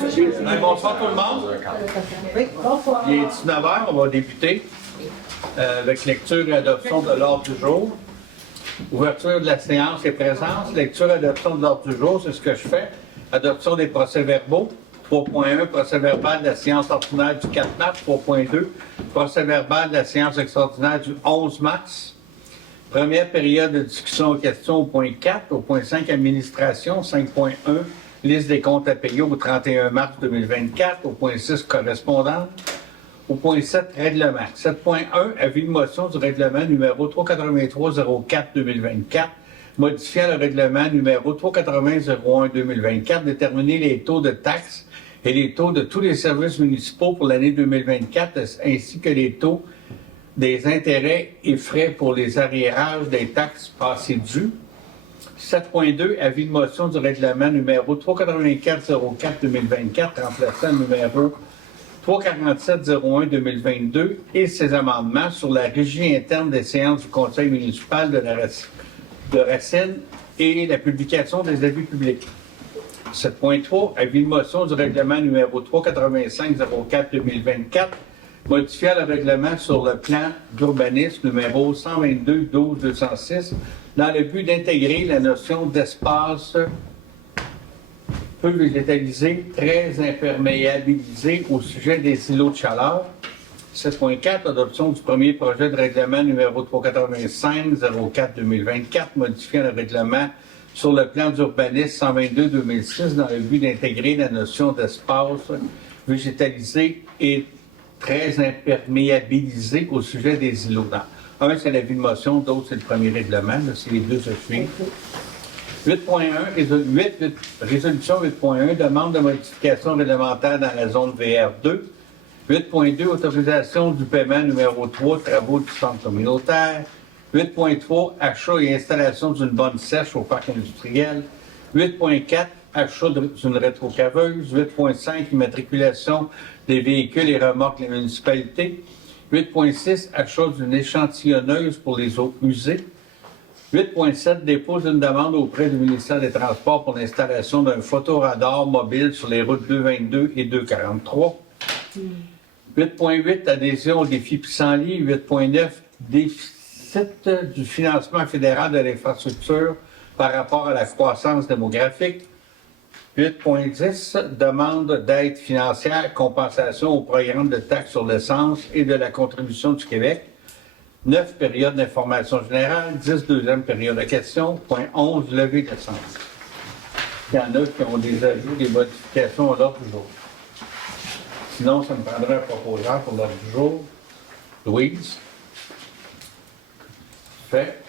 Bonsoir tout le monde. Il est 19h, on va débuter avec lecture et adoption de l'ordre du jour. Ouverture de la séance et présence. Lecture et adoption de l'ordre du jour, c'est ce que je fais. Adoption des procès-verbaux. 3.1, procès-verbal de la séance ordinaire du 4 mars. 3.2, procès-verbal de la séance extraordinaire du 11 mars. Première période de discussion aux questions au point 4. Au point 5, administration. 5.1, liste des comptes à payer au 31 mars 2024. Au point 6, correspondance. Au point 7, règlement. 7.1, avis de motion du règlement numéro 383-04-2024, modifiant le règlement numéro 380-01-2024, déterminer les taux de taxes et les taux de tous les services municipaux pour l'année 2024, ainsi que les taux des intérêts et frais pour les arriérages des taxes passées dues. 7.2, avis de motion du règlement numéro 384-04-2024, remplaçant le numéro 347-01-2022 et ses amendements sur la régie interne des séances du Conseil municipal de Racine et la publication des avis publics. 7.3, avis de motion du règlement numéro 385-04-2024, modifiant le règlement sur le plan d'urbanisme numéro 122-12-206 dans le but d'intégrer la notion d'espace peu végétalisé, très imperméabilisé au sujet des îlots de chaleur. 7.4, adoption du premier projet de règlement numéro 385-04-2024, modifiant le règlement sur le plan d'urbanisme 122-2006 dans le but d'intégrer la notion d'espace végétalisé et très imperméabilisé au sujet des îlots. Un, c'est l'avis de motion, d'autres, c'est le premier règlement. Là, c'est les deux se suivent. 8.1, résolution 8.1, demande de modification réglementaire dans la zone VR2. 8.2, autorisation du paiement numéro 3, travaux du centre communautaire. 8.3, achat et installation d'une bonne sèche au parc industriel. 8.4, achat d'une rétrocaveuse. 8.5, immatriculation des véhicules et remorques des municipalités. 8.6, achat d'une échantillonneuse pour les eaux usées. 8.7, dépose une demande auprès du ministère des Transports pour l'installation d'un photoradar mobile sur les routes 222 et 243. 8.8, adhésion au défi Pissenlit. 8.9, déficit du financement fédéral de l'infrastructure par rapport à la croissance démographique. 8.10, demande d'aide financière, compensation au programme de taxes sur l'essence et de la contribution du Québec. 9, période d'information générale. 10, deuxième période de questions. Point 11, levée de séance. Il y en a qui ont des ajouts, des modifications à l'ordre du jour. Sinon, ça me prendrait un proposeur pour l'ordre du jour. Louise. Fait.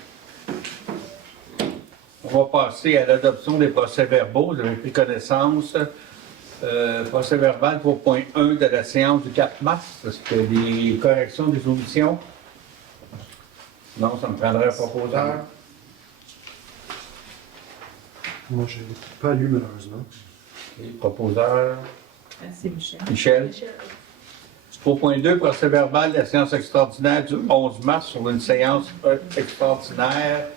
On va passer à l'adoption des procès-verbaux. Vous avez pris connaissance. Procès-verbal 3.1 de la séance du 4 mars. Est-ce qu'il y a des corrections, des omissions? Non, ça me prendrait un proposeur. Moi, je n'ai pas lu, malheureusement. Et proposeur. C'est Michel. Michel. 3.2, procès-verbal de la séance extraordinaire du 11 mars sur une séance extraordinaire.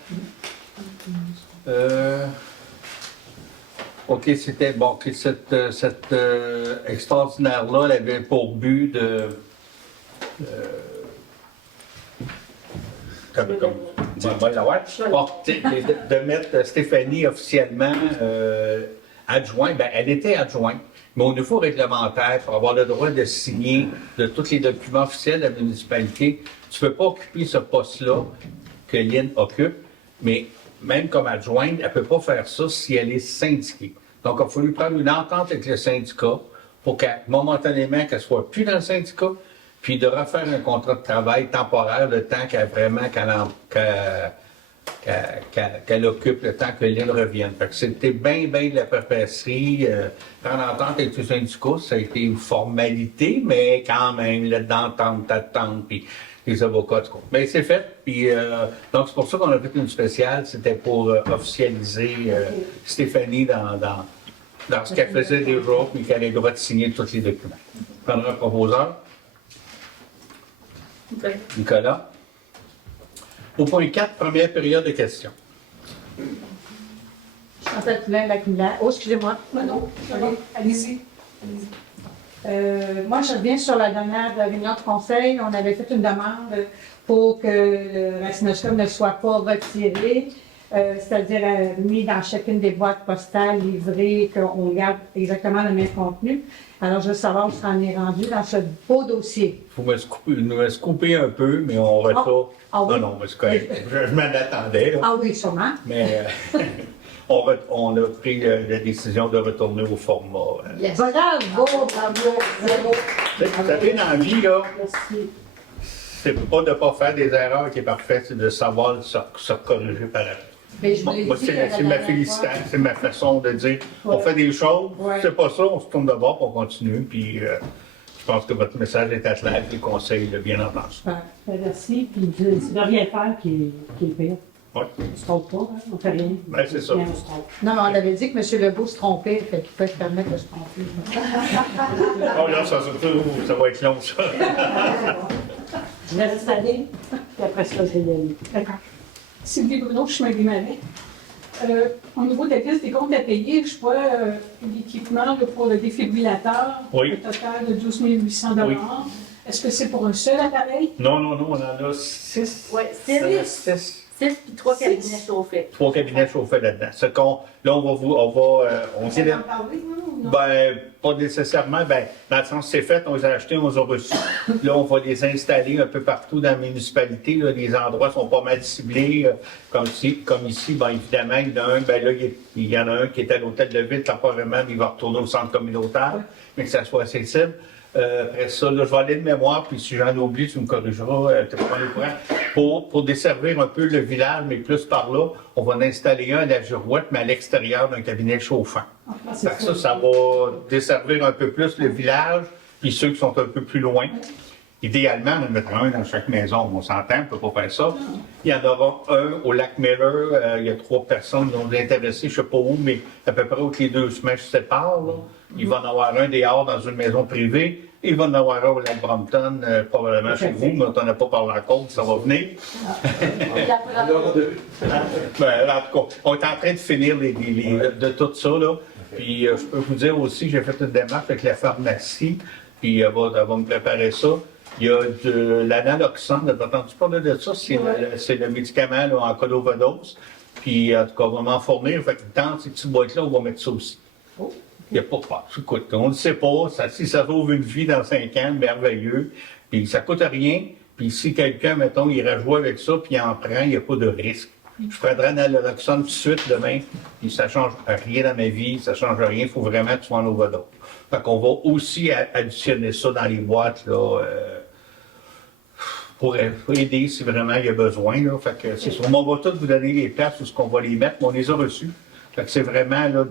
OK, c'était bon. Cette extraordinaire-là, elle avait pour but de mettre Stéphanie officiellement adjointe. Ben, elle était adjointe, mais au niveau réglementaire, pour avoir le droit de signer de tous les documents officiels de la municipalité, tu ne peux pas occuper ce poste-là que Lynn occupe, mais même comme adjointe, elle ne peut pas faire ça si elle est syndiquée. Donc, il a fallu prendre une entente avec le syndicat pour qu'elle, momentanément, qu'elle ne soit plus dans le syndicat, puis de refaire un contrat de travail temporaire le temps qu'elle occupe, le temps que Lynn revienne. Fait que c'était bien de la paperasserie. Prendre entente avec le syndicat, ça a été une formalité, mais quand même, d'entente, d'attente, puis les avocats, du coup. Mais c'est fait, puis donc c'est pour ça qu'on a fait une spéciale, c'était pour officialiser Stéphanie dans ce qu'elle faisait déjà, puis qu'elle ait le droit de signer tous les documents. Je prendrai un proposeur. Okay. Nicolas. Au point 4, première période de questions. Chantal Poulin, Lac-Miller. Oh, excusez-moi. Non, allez-y. Moi, je reviens sur la dernière réunion de conseil. On avait fait une demande pour que le Racine-Oscom ne soit pas retiré, c'est-à-dire mis dans chacune des boîtes postales livrées, qu'on garde exactement le même contenu. Alors, je veux savoir où ça en est rendu dans ce beau dossier. Il faut me scooper un peu, mais on retourne. Ah oui? Non, mais c'est correct. Je m'en attendais, là. Ah oui, sûrement. Mais on a pris la décision de retourner au format. Yes. Bravo, bravo, bravo. Vous savez, dans la vie, là, Merci. c'est pas de ne pas faire des erreurs qui est parfait, c'est de savoir se corriger par après. Mais je vous l'ai Moi, dit, c'est la ma dernière félicitation, fois. c'est ma façon de dire. Ouais. On fait des choses, Ouais. c'est pas ça, on se tourne de bord, puis on continue. Puis je pense que votre message est à clair, les conseils, le bien entendu. Super. Merci, puis c'est de rien faire qui est pire. Ouais. On se trompe pas, hein, on fait rien. Ben, c'est ça. Mais on se trompe. Non, mais on avait dit que M. Legault se trompait, fait qu'il peut se permettre de se tromper. Oh là, ça va être long, ça. Je laisse ça aller, puis après ça, je vais y aller. D'accord. Sylvie Bruno, chemin des Marais. Au niveau de la liste des comptes à payer, je vois l'équipement là, pour le défibrillateur, Oui. un total de 12 800 Oui. Est-ce que c'est pour un seul appareil? Non, on en a 6. Ouais, 6 puis 3 cabinets chauffés. 3 cabinets chauffés là-dedans. Là, on dit, Vous en parler, non? ben, pas nécessairement, ben, dans le sens, c'est fait, on les a achetés, on les a reçus. Là, on va les installer un peu partout dans la municipalité. Là, les endroits sont pas mal ciblés, comme ici, ben, évidemment, il y en a un, ben là, il y en a un qui est à l'hôtel de ville temporairement, mais il va retourner au centre communautaire, mais que ça soit accessible. Après ça, là, je vais aller de mémoire, puis si j'en oublie, tu me corrigeras, tu pas au courant. Pour desservir un peu le village, mais plus par là, on va en installer un à la Girouette, mais à l'extérieur d'un cabinet chauffant. C'est Fait que ça va desservir un peu plus le village, puis ceux qui sont un peu plus loin. Idéalement, on en mettra un dans chaque maison. On s'entend, on ne peut pas faire ça. Il y en aura un au lac Miller. Il y a 3 personnes qui ont intéressé, je ne sais pas où, mais à peu près où les 2 semaines se séparent. Là. Il va en avoir un dehors dans une maison privée. Il va en avoir un au lac Brompton, probablement chez vous, mais on n'en a pas parlé encore, ça va venir. Ben, en tout cas, on est en train de finir de tout ça. Là. Puis je peux vous dire aussi, j'ai fait une démarche avec la pharmacie, puis elle va me préparer ça. Il y a de l'analoxone, vous avez entendu parler de ça? C'est le médicament là, en cas d'overdose. Puis en tout cas, on va m'en fournir. Fait que dans ces petites boîtes-là, on va mettre ça aussi. Il n'y a pas de peur. Écoute, on ne sait pas. Si ça sauve une vie dans 5 ans, merveilleux. Puis ça ne coûte rien. Puis si quelqu'un, mettons, il ira jouer avec ça, puis il en prend, il n'y a pas de risque. Je prendrai un analoxone tout de suite demain, puis ça ne change rien dans ma vie, ça ne change rien. Il faut vraiment que tu sois en overdose. Fait qu'on va aussi additionner ça dans les boîtes, là, pour aider si vraiment il y a besoin. Là. Fait que c'est sûr. On va tous vous donner les places où on va les mettre, mais on les a reçus. Fait que c'est vraiment là,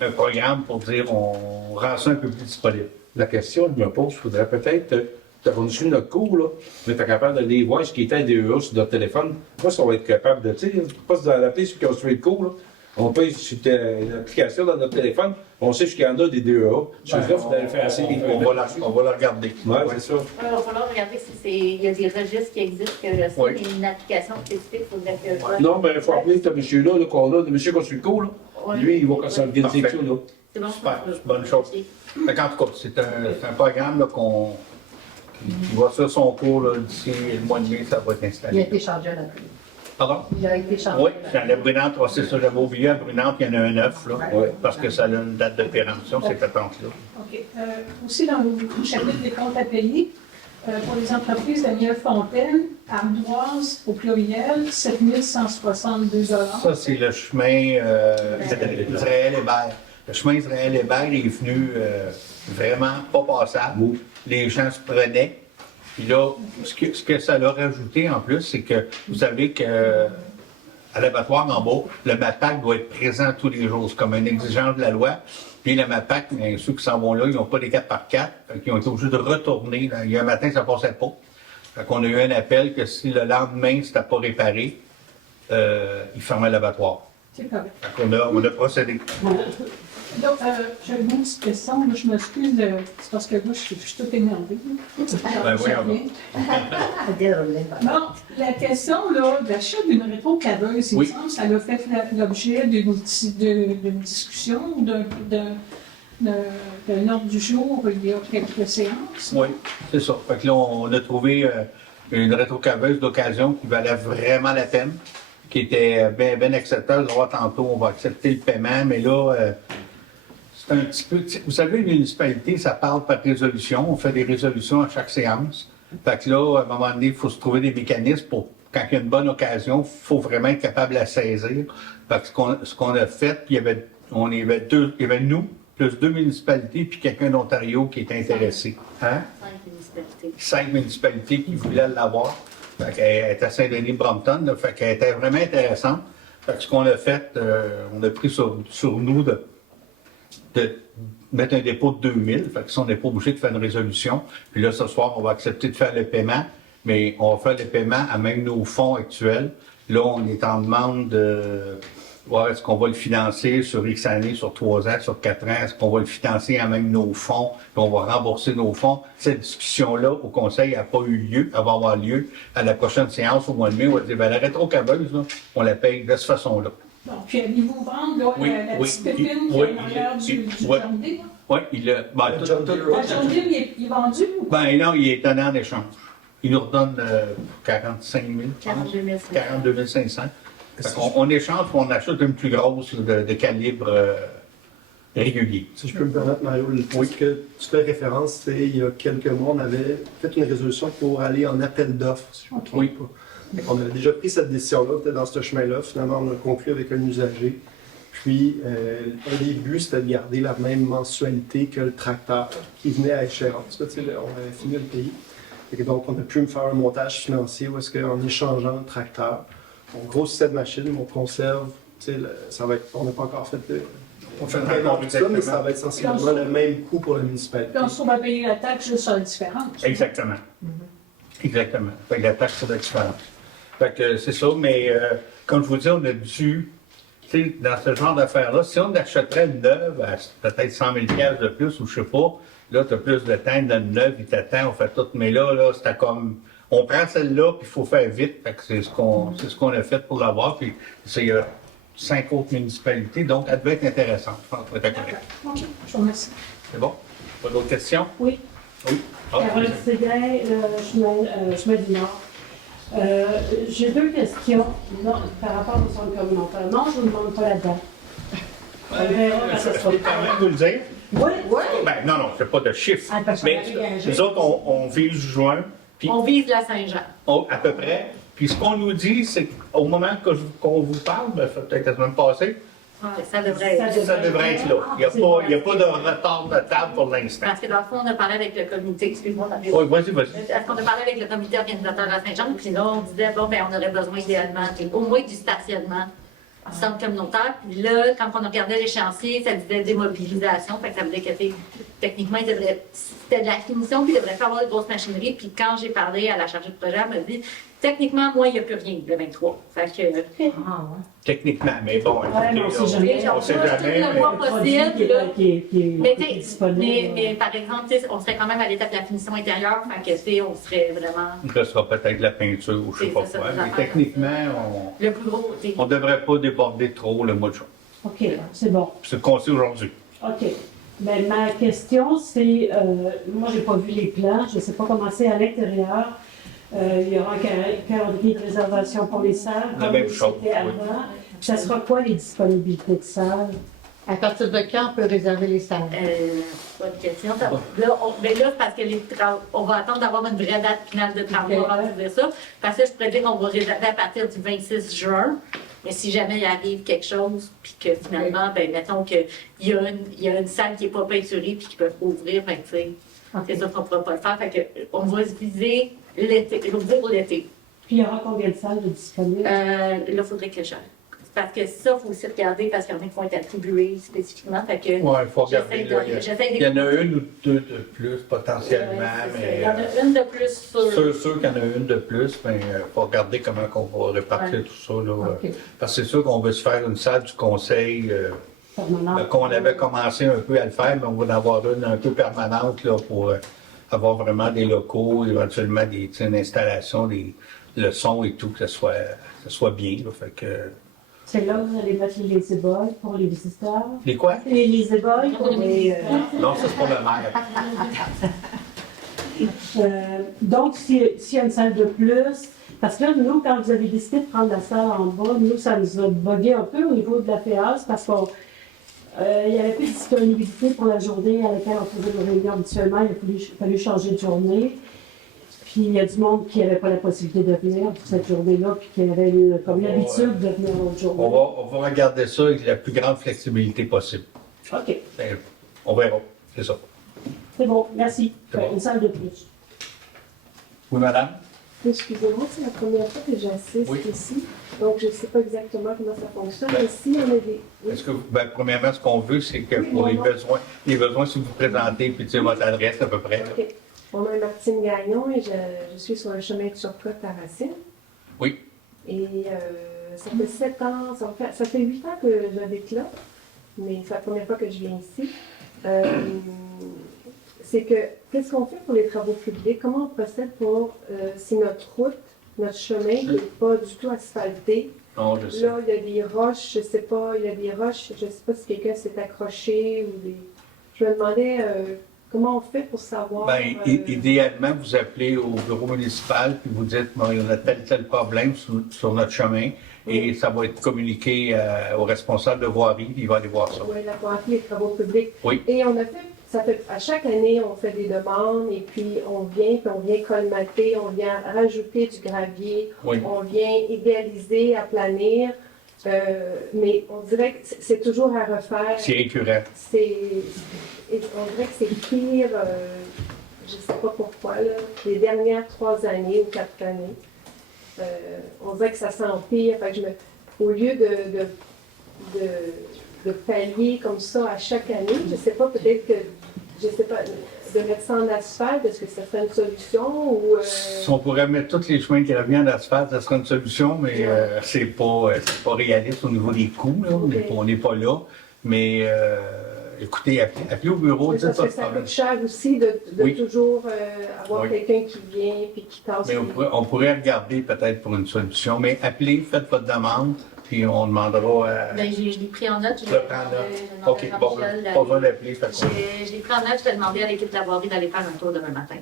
un programme pour dire on rend ça un peu plus disponible. La question que je me pose, il faudrait peut-être, tu as reçu notre cours, là, mais tu es capable de les voir ce qui était un DEA sur notre téléphone. Moi, ça va être capable de, tu sais, pas se adapter ceux qui ont suivi le cours, là. On paye sur une application dans notre téléphone, on sait ce qu'il y en a des DEA. Chose-là, il faudrait le faire assez vite. On va la regarder. Ouais, c'est ça. Il va falloir regarder il y a des registres qui existent, que je sais, Oui. mais une application spécifique, il faudrait que je vois. Non, mais il faut appeler ce monsieur-là, là, qu'on a, le monsieur qui a suivi le cours, là. Ouais. Lui, il va s'organiser Parfait. avec ça, là. C'est bon, Super, je- c'est une bonne chose. Ok. Fait qu'en tout cas, c'est un programme là, qui va faire son cours là, d'ici le mois de mai, ça va être Il a installé. été chargé à la pluie. Pardon? Il a été chargé. Oui, dans la Brunante, c'est ça, j'avais oublié, à Brunante, il y en a un neuf, là, Ouais. parce que ça a une date de péremption, cette patente-là. OK. Aussi, dans le chapitre des comptes à payer, pour les entreprises Daniel Fontaine, Ardoise, au pluriel, 7 162 Ça, c'est le chemin Israël-Hébert. Le chemin Israël-Hébert est venu vraiment pas passable. Les gens se prenaient. Puis là, ce que ça a rajouté en plus, c'est que vous savez que à l'abattoir en bas, le MAPAC doit être présent tous les jours. C'est comme une exigence de la loi. Puis le MAPAC, bien, ceux qui s'en vont là, ils n'ont pas des 4x4. Ils ont été obligés de retourner. Il y a un matin, ça ne passait pas. Fait qu'on a eu un appel que si le lendemain, c'était pas réparé, ils fermaient l'abattoir. C'est correct. Fait qu'on on a procédé. Donc, j'ai une petite question. Là, je m'excuse, c'est parce que moi, je suis toute énervée. Ben oui, Bon, la question là, d'achat d'une rétrocaveuse, il me Oui. semble que ça a fait l'objet d'une discussion, d'un ordre du jour il y a quelques séances. Oui, c'est ça. Fait que là, on a trouvé une rétrocaveuse d'occasion qui valait vraiment la peine, qui était bien acceptable. Là, tantôt, on va accepter le paiement, mais là, c'est un petit peu... Vous savez, une municipalité, ça parle par résolution. On fait des résolutions à chaque séance. Fait que là, à un moment donné, il faut se trouver des mécanismes pour, quand il y a une bonne occasion, il faut vraiment être capable de la saisir. Fait que ce qu'on a fait, il y avait nous, plus 2 municipalités, puis quelqu'un d'Ontario qui était intéressé. Hein? 5 municipalités. 5 municipalités qui voulaient l'avoir. Fait qu'elle était à Saint-Denis-Brompton, là, fait qu'elle était vraiment intéressante. Fait que ce qu'on a fait, on a pris sur nous de mettre un dépôt de 2000. Fait que ça, on n'est pas obligé de faire une résolution. Puis là, ce soir, on va accepter de faire le paiement, mais on va faire le paiement à même nos fonds actuels. Là, on est en demande de voir est-ce qu'on va le financer sur X années, sur 3 ans, sur 4 ans, est-ce qu'on va le financer à même nos fonds, puis on va rembourser nos fonds. Cette discussion-là au Conseil n'a pas eu lieu, elle va avoir lieu à la prochaine séance au mois de mai. On va dire, ben, la rétrocaveuse, là, on la paye de cette façon-là. Bon, puis allez-vous vendre là, Oui, la oui, petite pépine qui oui, est en arrière du oui. John Deere? Oui, il a. Ben, Le John Deere. La John Deere, il est vendu ou pas? ben non, il est donné en échange. Il nous redonne 45 000, je pense. 42 500. 42 500. Fait qu'on- on échange, puis on achète une plus grosse de calibre régulier. Si je peux me permettre, Mario, ce que tu fais référence, c'est il y a quelques mois, on avait fait une résolution pour aller en appel d'offres, si je ne me trompe Oui. pas. On avait déjà pris cette décision-là, peut-être dans ce chemin-là. Finalement, on a conclu avec un usager. Puis, un des buts, c'était de garder la même mensualité que le tracteur qui venait à échéance. Là, tu sais, on avait fini le pays. Et donc, on a pu me faire un montage financier où est-ce qu'en échangeant le tracteur, on grossissait cette machine, on conserve, tu sais, ça va être, on n'a pas encore fait de... On fait paiement de tout ça, mais ça va être sensiblement le même coût pour la municipalité. Puis on va payer la taxe juste sur la différence. Exactement. Exactement. Fait que la taxe sur l'expérience. Fait que c'est ça, mais comme je vous dis, on a dû, tu sais, dans ce genre d'affaires-là, si on achèterait une neuve à peut-être 100 000 $ de plus ou je sais pas, là, tu as plus de temps dans une neuve, il t'attend, on fait tout. Mais là, c'était comme, on prend celle-là, puis il faut faire vite. Fait que c'est ce qu'on a fait pour l'avoir. Puis il y a 5 autres municipalités, donc elle devait être intéressante. Je pense que c'était correct. Ok, je vous remercie. C'est bon? Pas d'autres questions? Oui. Oui. Ah, Carole Séguin, chemin du Nord. J'ai 2 questions par rapport au centre communautaire. Non, je ne vous demande pas la date. On verra quand ça Je sera peux quand même vous le dire. Oui, oui. Ben, non, c'est pas de chiffre. Ah, parce qu'on Mais avait gagé. nous autres, on vise juin, puis On vise la Saint-Jean. à peu près. Puis ce qu'on nous dit, c'est qu'au moment qu'on vous parle, ben, ça peut-être la semaine passée, Ça devrait être. ça devrait être là. Il n'y a pas de retard de table pour l'instant. Parce que dans le fond, on a parlé avec le comité, excuse-moi, Oui, vas-y. Est-ce qu'on a parlé avec le comité organisateur à Saint-Jean, puis là, on disait, bon, ben, on aurait besoin idéalement au moins du stationnement centre communautaire. Puis là, quand on regardait l'échéancier, ça disait démobilisation, fait que ça veut dire que techniquement, c'était de la finition, puis il devrait faire avoir de grosses machineries. Puis quand j'ai parlé à la chargée de projet, elle m'a dit, techniquement, moi, il n'y a plus rien le 23. Fait que, Techniquement, mais bon, Ouais, mais on écoutez, sait jamais. on sait Tout jamais. le mais- mois possible, là. qui Mais, est disponible. mais par exemple, tu sais, on serait quand même à l'étape de la finition intérieure, fait que, tu sais, on serait vraiment Ce sera peut-être la peinture ou je sais C'est pas ça, quoi. des Mais affaires techniquement, le plus gros. tu sais. on ne devrait pas déborder trop le mois de juin. OK, c'est bon. C'est ce qu'on sait aujourd'hui. OK. Ben, ma question, c'est, moi, j'ai pas vu les plans, je ne sais pas comment c'est à l'intérieur. Il y aura un calendrier de réservation pour les salles, La comme même chose, c'était oui. avant. Ça sera quoi les disponibilités de salles? À partir de quand on peut réserver les salles? Bonne question. Là, mais là, parce que on va attendre d'avoir une vraie date finale de travaux Ok. avant de dire ça. Parce que je pourrais dire qu'on va réserver à partir du 26 juin. Mais si jamais il arrive quelque chose, puis que finalement, ben mettons qu'il y a une salle qui n'est pas peinturée, puis qui peut ouvrir, ben tu sais, c'est sûr qu'on ne pourra pas le faire. Fait que on va se viser l'été, l'ouvrir l'été. Puis il y aura combien de salles de disponibles? Là, il faudrait que je... Parce que ça, il faut aussi regarder, parce qu'il y en a qui vont être attribués spécifiquement. Fait que Oui, il faut regarder. j'essaie là, j'essaie il y en a une ou deux de plus potentiellement, Il y mais en a une de plus sur... sûr qu'il y en a une de plus, mais il faut regarder comment on va répartir tout ça. Là, OK. Parce que c'est sûr qu'on veut se faire une salle du conseil, Permanent. qu'on avait commencé un peu à le faire, mais on va en avoir une un peu permanente là, pour avoir vraiment des locaux, éventuellement une installation, le son et tout, que ça soit bien. Là, fait que C'est là où vous allez mettre les éboles pour les visiteurs. Les quoi? Les éboles pour les... Non, ça c'est pour le maire. Donc, s'il y a une salle de plus, parce que là, nous, quand vous avez décidé de prendre la salle en bas, nous, ça nous a bugué un peu au niveau de la FEAS parce qu'il n'y avait plus de disponibilité pour la journée à laquelle on faisait nos réunions habituellement. Il a fallu changer de journée. Puis il y a du monde qui n'avait pas la possibilité de venir pour cette journée-là, puis qui avait comme l'habitude de venir l'autre journée. On va regarder ça avec la plus grande flexibilité possible. OK, On verra. C'est ça. c'est bon, merci. C'est bon. Une salle de plus. Oui, madame? Excusez-moi, c'est la première fois que j'assiste Oui. ici, donc je ne sais pas exactement comment ça fonctionne. Ben, Mais si on a des... Oui. Est-ce que, premièrement, ce qu'on veut, c'est que Oui, pour bon. les besoins, si vous vous présentez, puis dire votre adresse à peu près. là. OK. Mon nom est Martine Gagnon et je suis sur le chemin de Turcotte à Racine. Oui. Et ça fait 7 ans, ça fait 8 ans que j'habite là, mais c'est la première fois que je viens ici. C'est que, qu'est-ce qu'on fait pour les travaux publics? Comment on procède pour, si notre route, notre chemin n'est pas du tout asphalté? Non, je sais. Là, il y a des roches, je sais pas, il y a des roches, je sais pas si quelqu'un s'est accroché ou des... Je me demandais comment on fait pour savoir... Idéalement, vous appelez au bureau municipal, puis vous dites, bon, on a tel problème sur notre chemin, et ça va être communiqué au responsable de voirie, puis il va aller voir ça. Oui, la voirie, les travaux publics. Oui. Et on a fait, ça fait, à chaque année, on fait des demandes, et puis on vient colmater, on vient rajouter du gravier, Oui. on vient idéaliser, aplanir, mais on dirait que c'est toujours à refaire. C'est récurrent. On dirait que c'est pire, je ne sais pas pourquoi, là, les dernières 3 années ou 4 années. On dirait que ça s'empire. Fait que au lieu de pallier comme ça à chaque année, je ne sais pas, peut-être que, je sais pas, de mettre ça en asphalte, est-ce que ça serait une solution ou... Si on pourrait mettre tous les chemins qui reviennent en asphalte, ça serait une solution, mais c'est pas réaliste au niveau des coûts, là. Ok. On n'est pas là. Mais écoutez, appelez au bureau, dites Parce pas que de ça problème. coûte cher aussi de Oui. toujours avoir Oui. quelqu'un qui vient et qui casse Mais on pourrait regarder peut-être pour une solution. Mais appelez, faites votre demande, puis on demandera. Ben, je l'ai pris en note. Je le prends là. OK, bon, pas besoin d'appeler. Fait qu'on- Je l'ai pris en note, je vais demander à l'équipe de la voirie d'aller faire un tour demain matin.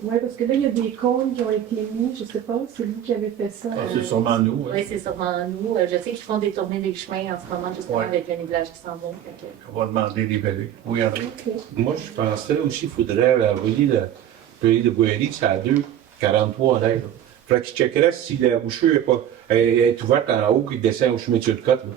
Oui, parce que là, il y a des cônes qui ont été mis, je ne sais pas, c'est vous qui avez fait ça. C'est sûrement nous. hein. Oui, c'est sûrement nous. Je sais qu'ils font détourner des chemins en ce moment, justement, Ouais. avec le nivelage qui s'en vont. Fait que- On va demander d'évaluer. Oui, André. OK. Moi, je penserais aussi qu'il faudrait relier le pays de Boileau, c'est à 2,43 en l'air. Il faudrait qu'il checkerait si la bouchure est ouverte en haut, qu'il descend au chemin de Turcotte. Là.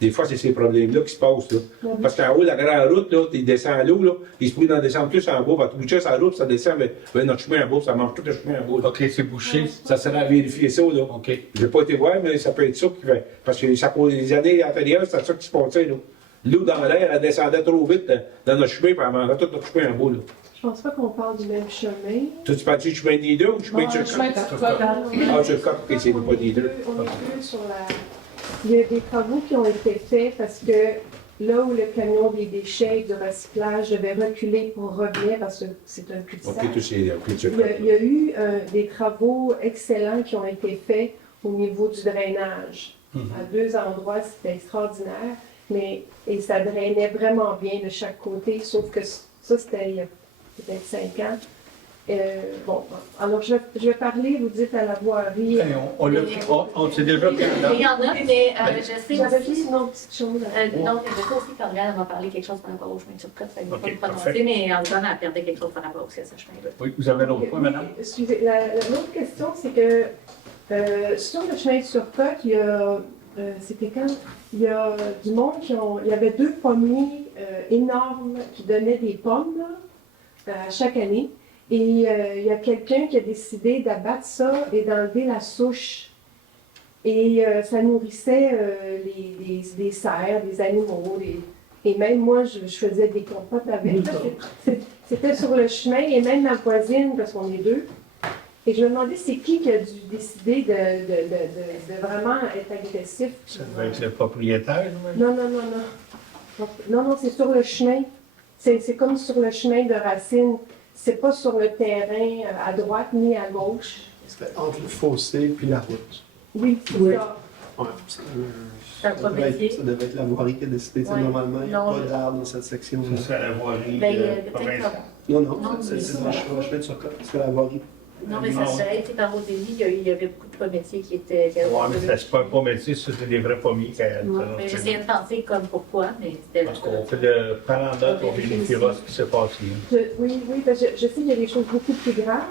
Des fois, c'est ces problèmes-là qui se passent. Là. Parce qu'en haut, la grande route, là, il descend à l'eau, là, il se pourrait en descendre plus en bas. Parce que boucher sur la route, ça descend vers notre chemin en bas, ça mange tout le chemin en bas. Là. OK, c'est bouché. Ça serait à vérifier ça. Là. OK. Je n'ai pas été voir, mais ça peut être ça qui fait. Parce que ça, pour les années antérieures, c'était ça qui se passait. Là. L'eau dans l'air, elle descendait trop vite dans notre chemin, puis elle mangeait tout notre chemin en bas. Là. Je pense pas qu'on parle du même chemin. Toi, tu parles du chemin des deux ou du chemin de Turcotte? Ah, Turcotte, ok, c'est pas des deux. On est plus sur la... Il y a des travaux qui ont été faits parce que là où le camion des déchets et du recyclage devait reculer pour revenir parce que c'est un cul-de-sac. Ok, tout c'est ok, Il Turcotte. y a eu des travaux excellents qui ont été faits au niveau du drainage. À 2 endroits, c'était extraordinaire, et ça drainait vraiment bien de chaque côté, sauf que ça, c'était il y a peut-être 5 ans. Bon, alors je vais parler, vous dites à la voirie. Ben, on s'est déjà pris en Il y note. en a, mais je sais J'avais aussi... juste une autre petite chose. Donc, je sais aussi qu'Andréane m'a parlé quelque chose par rapport au chemin de Turcotte. Ça ne va Ok, pas le prononcer, parfait. mais Andréane a perdu quelque chose par rapport aussi à ce chemin-là. Oui, vous avez un autre point, madame? Excusez, l'autre question, c'est que sur le chemin de Turcotte, il y a, c'était quand? Il y a du monde il y avait 2 pommiers énormes qui donnaient des pommes là, chaque année. Et il y a quelqu'un qui a décidé d'abattre ça et d'enlever la souche. Et ça nourrissait des cerfs, des animaux. Et même moi, je faisais des compotes avec. C'était sur le chemin et même ma voisine, parce qu'on est 2. Et je me demandais, c'est qui a dû décider de vraiment être agressif? Ça va être le propriétaire. Oui. Non. Non, c'est sur le chemin. C'est comme sur le chemin de Racine. C'est pas sur le terrain à droite ni à gauche. C'était entre le fossé puis la route. Oui, c'est Oui. ça. Ouais, C'est un métier. ça devait être la voirie qui a décidé. Ouais. Normalement, il n'y a Non. pas d'arbre dans cette section. Ça, c'est la voirie Ben, provinciale. peut-être Non, Non, c'est mais dans le chemin de Surcote. C'est la voirie. non, mais ça serait été par Odélie, il y avait beaucoup de pommiers qui étaient. Ouais, mais ça, c'est pas un pas métier, c'était des vrais pommiers qu'elle Mais j'essayais de penser comme pourquoi, mais c'était. Parce qu'on fait le prendre en note, on vérifiera ce qui s'est passé. Oui, parce que je sais qu'il y a des choses beaucoup plus graves.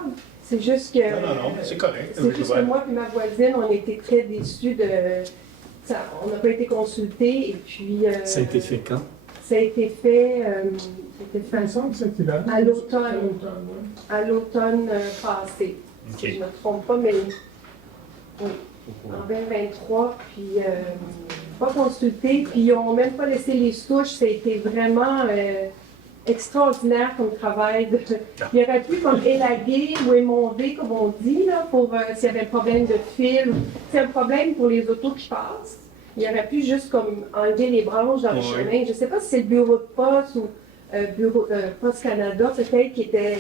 C'est juste que. Non, c'est correct. C'est juste que moi et ma voisine, on était très déçus de. On n'a pas été consultés et puis. Ça a été fait quand? Ça a été fait. C'était fait à l'automne. ouais. À l'automne passé. OK. Si je ne me trompe pas, mais. Oui. En 2023, puis pas consulté, puis ils n'ont même pas laissé les souches. Ça a été vraiment extraordinaire comme travail. Il aurait pu comme élaguer ou émonder, comme on dit, là, pour s'il y avait un problème de fil. C'est un problème pour les autos qui passent. Il aurait pu juste comme enlever les branches dans le Oui. chemin. Je ne sais pas si c'est le bureau de poste ou Poste Canada, peut-être qui était.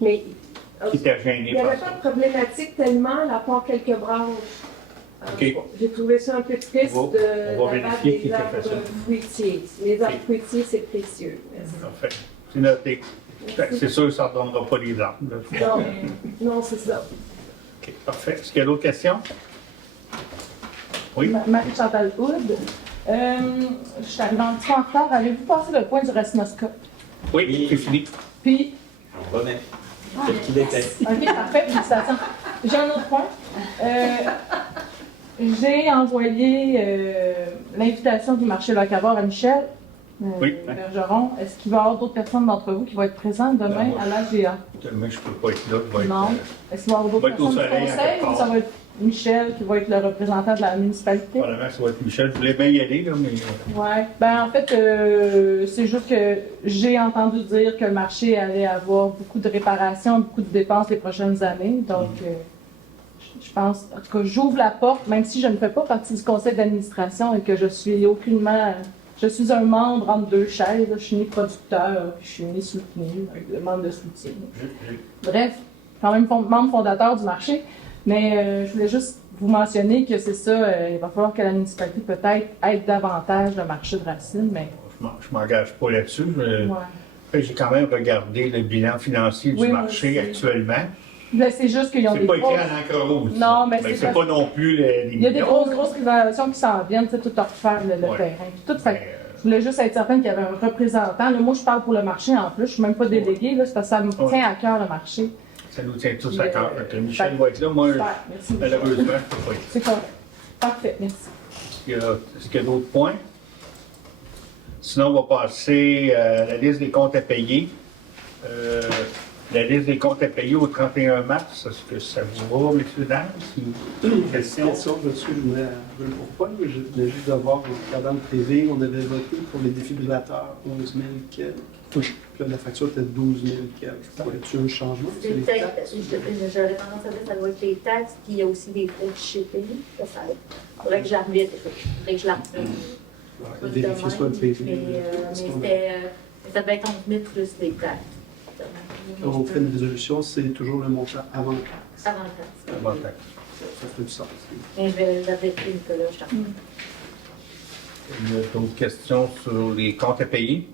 Mais Qui était gêné il n'y par avait pas ça. de problématique tellement, à part quelques branches. OK. J'ai trouvé ça un peu triste On va d'avoir vérifier qui des a fait arbres ça. fruitiers. Les arbres fruitiers, c'est précieux. Merci. Parfait. C'est noté. Fait que C'est sûr que ça ne redonnera pas les arbres. là. Non, non, c'est ça. OK, parfait. Est-ce qu'il y a d'autres questions? Oui. Marie-Chantal Houd. Je suis arrivée un petit peu en retard. Avez-vous passé le point du ratinoscope? Oui, c'est fini. Puis, On remet. Tel qu'il était. OK, parfait, félicitations. J'ai un autre point. J'ai envoyé l'invitation du marché locavore à Michel Oui. Bergeron. Est-ce qu'il va y avoir d'autres personnes d'entre vous qui vont être présentes demain Ben, moi, à l'AGA? Demain, je ne peux pas être là. Je vais être, Non. Est-ce qu'il va y avoir d'autres va être au personnes du soleil, à conseil quelque ou part. ça va être Michel qui va être le représentant de la municipalité? Probablement, ça va être Michel. Je voulais bien y aller, là, mais Ouais. Ben en fait, c'est juste que j'ai entendu dire que le marché allait avoir beaucoup de réparations, beaucoup de dépenses les prochaines années. Donc, je pense, en tout cas, j'ouvre la porte, même si je ne fais pas partie du conseil d'administration et que je suis aucunement, je suis un membre entre deux chaises. Je suis ni producteur, puis je suis ni soutenu, membre de soutien. Bref, quand même membre fondateur du marché. Mais je voulais juste vous mentionner que c'est ça, il va falloir que la municipalité peut-être aide davantage le marché de Racine, mais je ne m'engage pas là-dessus. ouais. Après, j'ai quand même regardé le bilan financier du Oui, moi marché aussi. actuellement. Ben, c'est juste qu'ils ont C'est des pas écrit grosses... en encre rouge. Non, mais Ben, c'est c'est pas non plus les Il y a des millions. grosses rénovations qui s'en viennent, tu sais, tout à refaire le Ouais. terrain. Puis tout, fait, Mais, que je voulais juste être certaine qu'il y avait un représentant. Là, moi, je parle pour le marché en plus, je suis même pas déléguée, là, c'est parce que ça me Ouais. tient à cœur le marché. ça nous tient tous Puis, à cœur. Donc, Michel va être là. Moi, Super, merci. malheureusement, je ne peux pas être là. C'est correct. Parfait, merci. Est-ce qu'il y a d'autres points? Sinon, on va passer à la liste des comptes à payer. La liste des comptes à payer au 31 mars, est-ce que ça vous va, messieurs, dames? Une question? Question, je voulais pourquoi, mais je voulais juste de voir, en regardant le TV, on avait voté pour les défibrillateurs, 11 000 quelques. Puis là, la facture était 12 000 quelques. Pourrais-tu un changement? C'est peut-être, j'aurais tendance à dire que ça doit être les taxes, puis il y a aussi des frais de shipping. Ça faudrait que je la remette, faudrait que je la remette. Vérifier soit le PV. Mais ça devait être 11 000 plus les taxes. Quand on fait une résolution, c'est toujours le montant avant le taxe. Avant le taxe. Bon, tac. Ça fait du sens. Mais j'avais pris Nicolas, je t'en prie. Il y a d'autres questions sur les comptes à payer?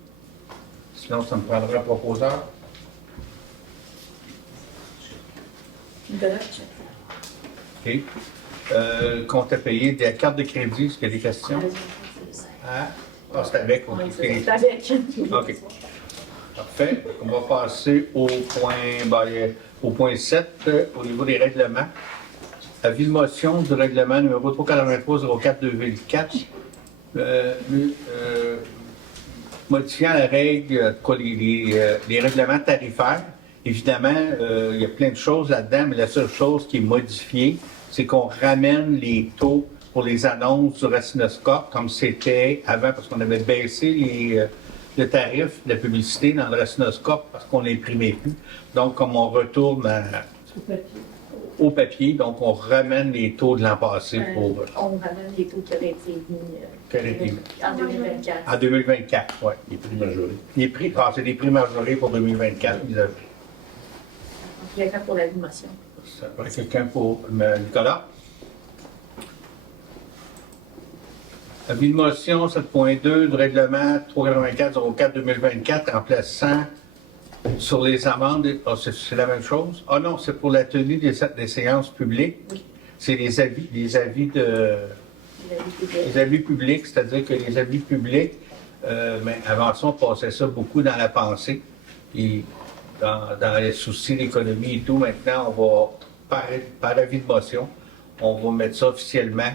Sinon, ça me prendra un proposeur. Nicolas, OK. Compte à payer, des cartes de crédit, est-ce qu'il y a des questions? Ah, c'est avec. OK. c'est avec. OK. Parfait. On va passer au point 7, au niveau des règlements. Avis de motion du règlement numéro 383-04-2004, modifiant la règle, les règlements tarifaires. Évidemment, il y a plein de choses là-dedans, mais la seule chose qui est modifiée, c'est qu'on ramène les taux pour les annonces du Ratinoscope, comme c'était avant, parce qu'on avait baissé le tarif de la publicité dans le Ratinoscope parce qu'on n'imprimait plus. Donc, comme on retourne au papier, donc on ramène les taux de l'an passé pour On ramène les taux qui auraient été mis en 2024. en 2024. Oui. Les prix majorés. Les prix, c'est des prix majorés pour 2024. Quelqu'un pour la motion. Ça va être quelqu'un pour Nicolas. Avis de motion 7.2 du règlement 384-04-2024 remplaçant sur les amendes. Ah, c'est la même chose? Ah non, c'est pour la tenue des séances publiques. Oui. C'est les avis publics, c'est-à-dire que les avis publics, mais avant ça, on passait ça beaucoup dans la pensée. Et dans les soucis d'économie et tout, maintenant, on va, par avis de motion, on va mettre ça officiellement,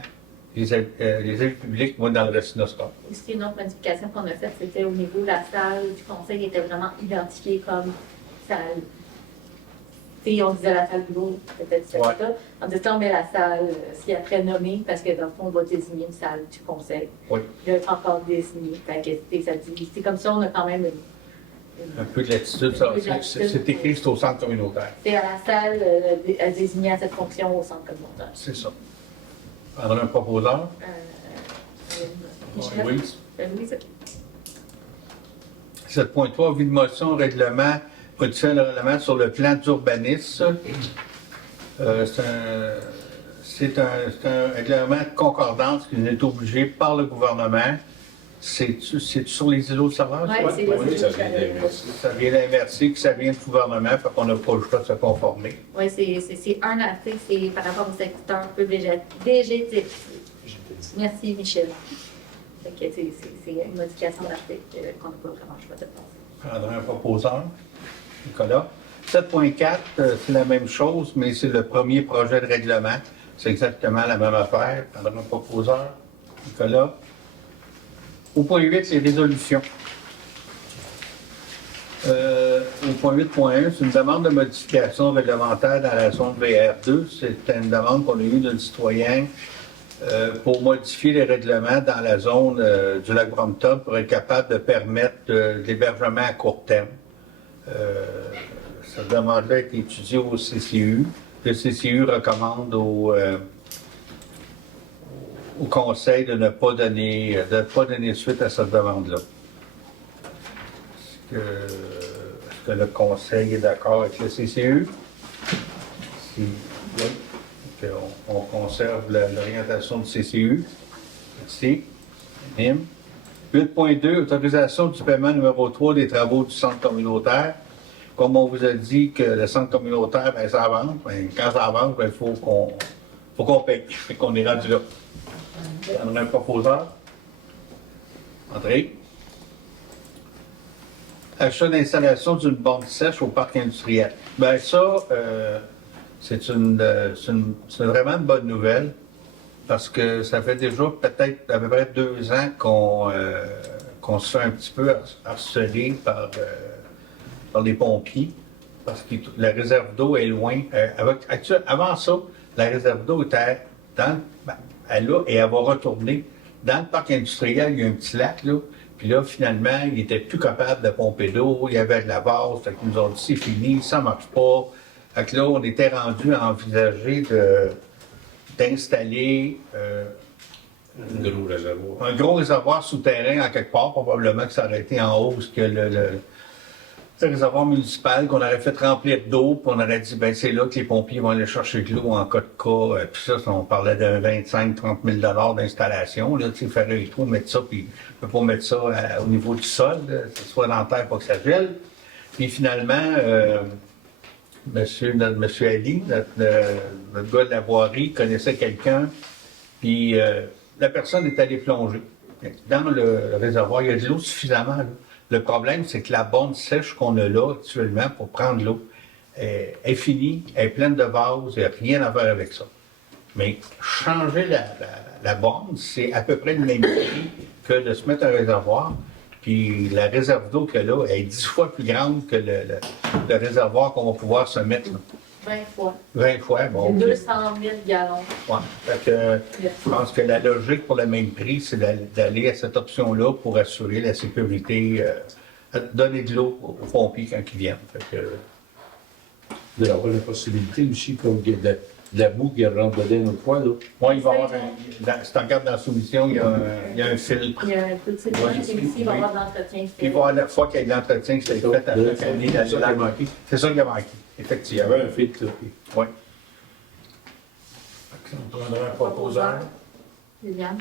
les avis publics, moi, dans le restinoscope. Aussi, une autre modification qu'on a faite, c'était au niveau de la salle du conseil, était vraiment identifiée comme salle. T'sais, on disait la salle du bureau, peut-être ça. Ouais. On disait, on met la salle, si après nommée, parce que dans le fond, on va désigner une salle du conseil. Oui. Il va être encore désigné. Fait que, ça dit, c'est comme ça, on a quand même Un peu de latitude, ça. C'est écrit, c'est au centre communautaire. c'est à la salle désignée à cette fonction au centre communautaire. C'est ça. Prendre un proposeur. Michel? Louise. Louise. 7.3, avis de motion, règlement, modifiant le règlement sur le plan d'urbanisme. C'est un règlement de concordance qui est obligé par le gouvernement. C'est sur les îlots de saveur? Oui, c'est Oui, ça vient les d'inverser. Ça vient d'inverser, que ça vient du gouvernement, fait qu'on n'a pas le choix de se conformer. Oui, c'est un aspect, c'est par rapport au secteur végétatif. Merci, Michel. Fait que c'est une modification d'article qu'on n'a pas vraiment le choix de passer. Prendre un proposeur. Nicolas. 7.4, c'est la même chose, mais c'est le premier projet de règlement. C'est exactement la même affaire. Prendre un proposeur. Nicolas. Au point 8, les résolutions. Au point 8.1, c'est une demande de modification réglementaire dans la zone VR2. C'est une demande qu'on a eue d'un citoyen pour modifier les règlements dans la zone du lac Brompton pour être capable de permettre de l'hébergement à court terme. Cette demande-là a été étudiée au CCU. Le CCU recommande au conseil de ne pas donner suite à cette demande-là. Est-ce que le conseil est d'accord avec le CCU? Si oui, on conserve l'orientation du CCU. Merci. 8.2, autorisation du paiement numéro 3 des travaux du centre communautaire. Comme on vous a dit que le centre communautaire, ben, ça avance. Ben, quand ça avance, il faut qu'on paye. Fait qu'on est rendu là. On a un proposeur. André. Achat d'installation d'une borne sèche au parc industriel. Bien, ça, c'est vraiment une bonne nouvelle parce que ça fait déjà peut-être à peu près 2 ans qu'on se fait un petit peu harceler par les pompiers parce que la réserve d'eau est loin. Avant ça, la réserve d'eau était elle va retourner. Dans le parc industriel, il y a un petit lac, là. Puis là, finalement, il n'était plus capable de pomper d'eau. Il y avait de la vase. Fait qu'ils nous ont dit, c'est fini, ça ne marche pas. Fait que là, on était rendu à envisager d'installer un gros réservoir souterrain en quelque part. Probablement que ça aurait été en haut, parce que le réservoir municipal qu'on aurait fait remplir d'eau, puis on aurait dit, ben c'est là que les pompiers vont aller chercher de l'eau en cas de cas. Puis ça, on parlait de 25-30 000 $ d'installation. Là, tu sais, faire un trou, mettre ça, puis on peut pas mettre ça au niveau du sol, que ce soit dans la terre, pas que ça gèle. Puis finalement, monsieur Ali, notre gars de la voirie, connaissait quelqu'un, puis la personne est allée plonger. Dans le réservoir, il y a de l'eau suffisamment, là. Le problème, c'est que la borne sèche qu'on a là actuellement pour prendre l'eau est finie, elle est pleine de vase, il n'y a rien à faire avec ça. Mais changer la borne, c'est à peu près le même prix que de se mettre un réservoir. Puis la réserve d'eau qu'il y a là est 10 fois plus grande que le réservoir qu'on va pouvoir se mettre là. 20 fois. 20 fois, bon. 200 000 gallons. Ouais. Fait que, je pense que la logique pour le même prix, c'est d'aller à cette option-là pour assurer la sécurité, donner de l'eau aux pompiers quand ils viennent. Fait que, D'avoir la possibilité aussi, comme il y a de la boue qui rentre dedans une fois, là. moi, il va y avoir si tu regardes dans la soumission, il y a un filtre. Il y a un peu de sécurité ici, il va y avoir d'entretien. Puis il va y avoir la fois qu'il y a de l'entretien qui s'est fait à chaque année. C'est ça qui a manqué. C'est ça qui a manqué, Il y effectivement. avait un filtre, là. Oui. On prendra un proposeur. Liliane.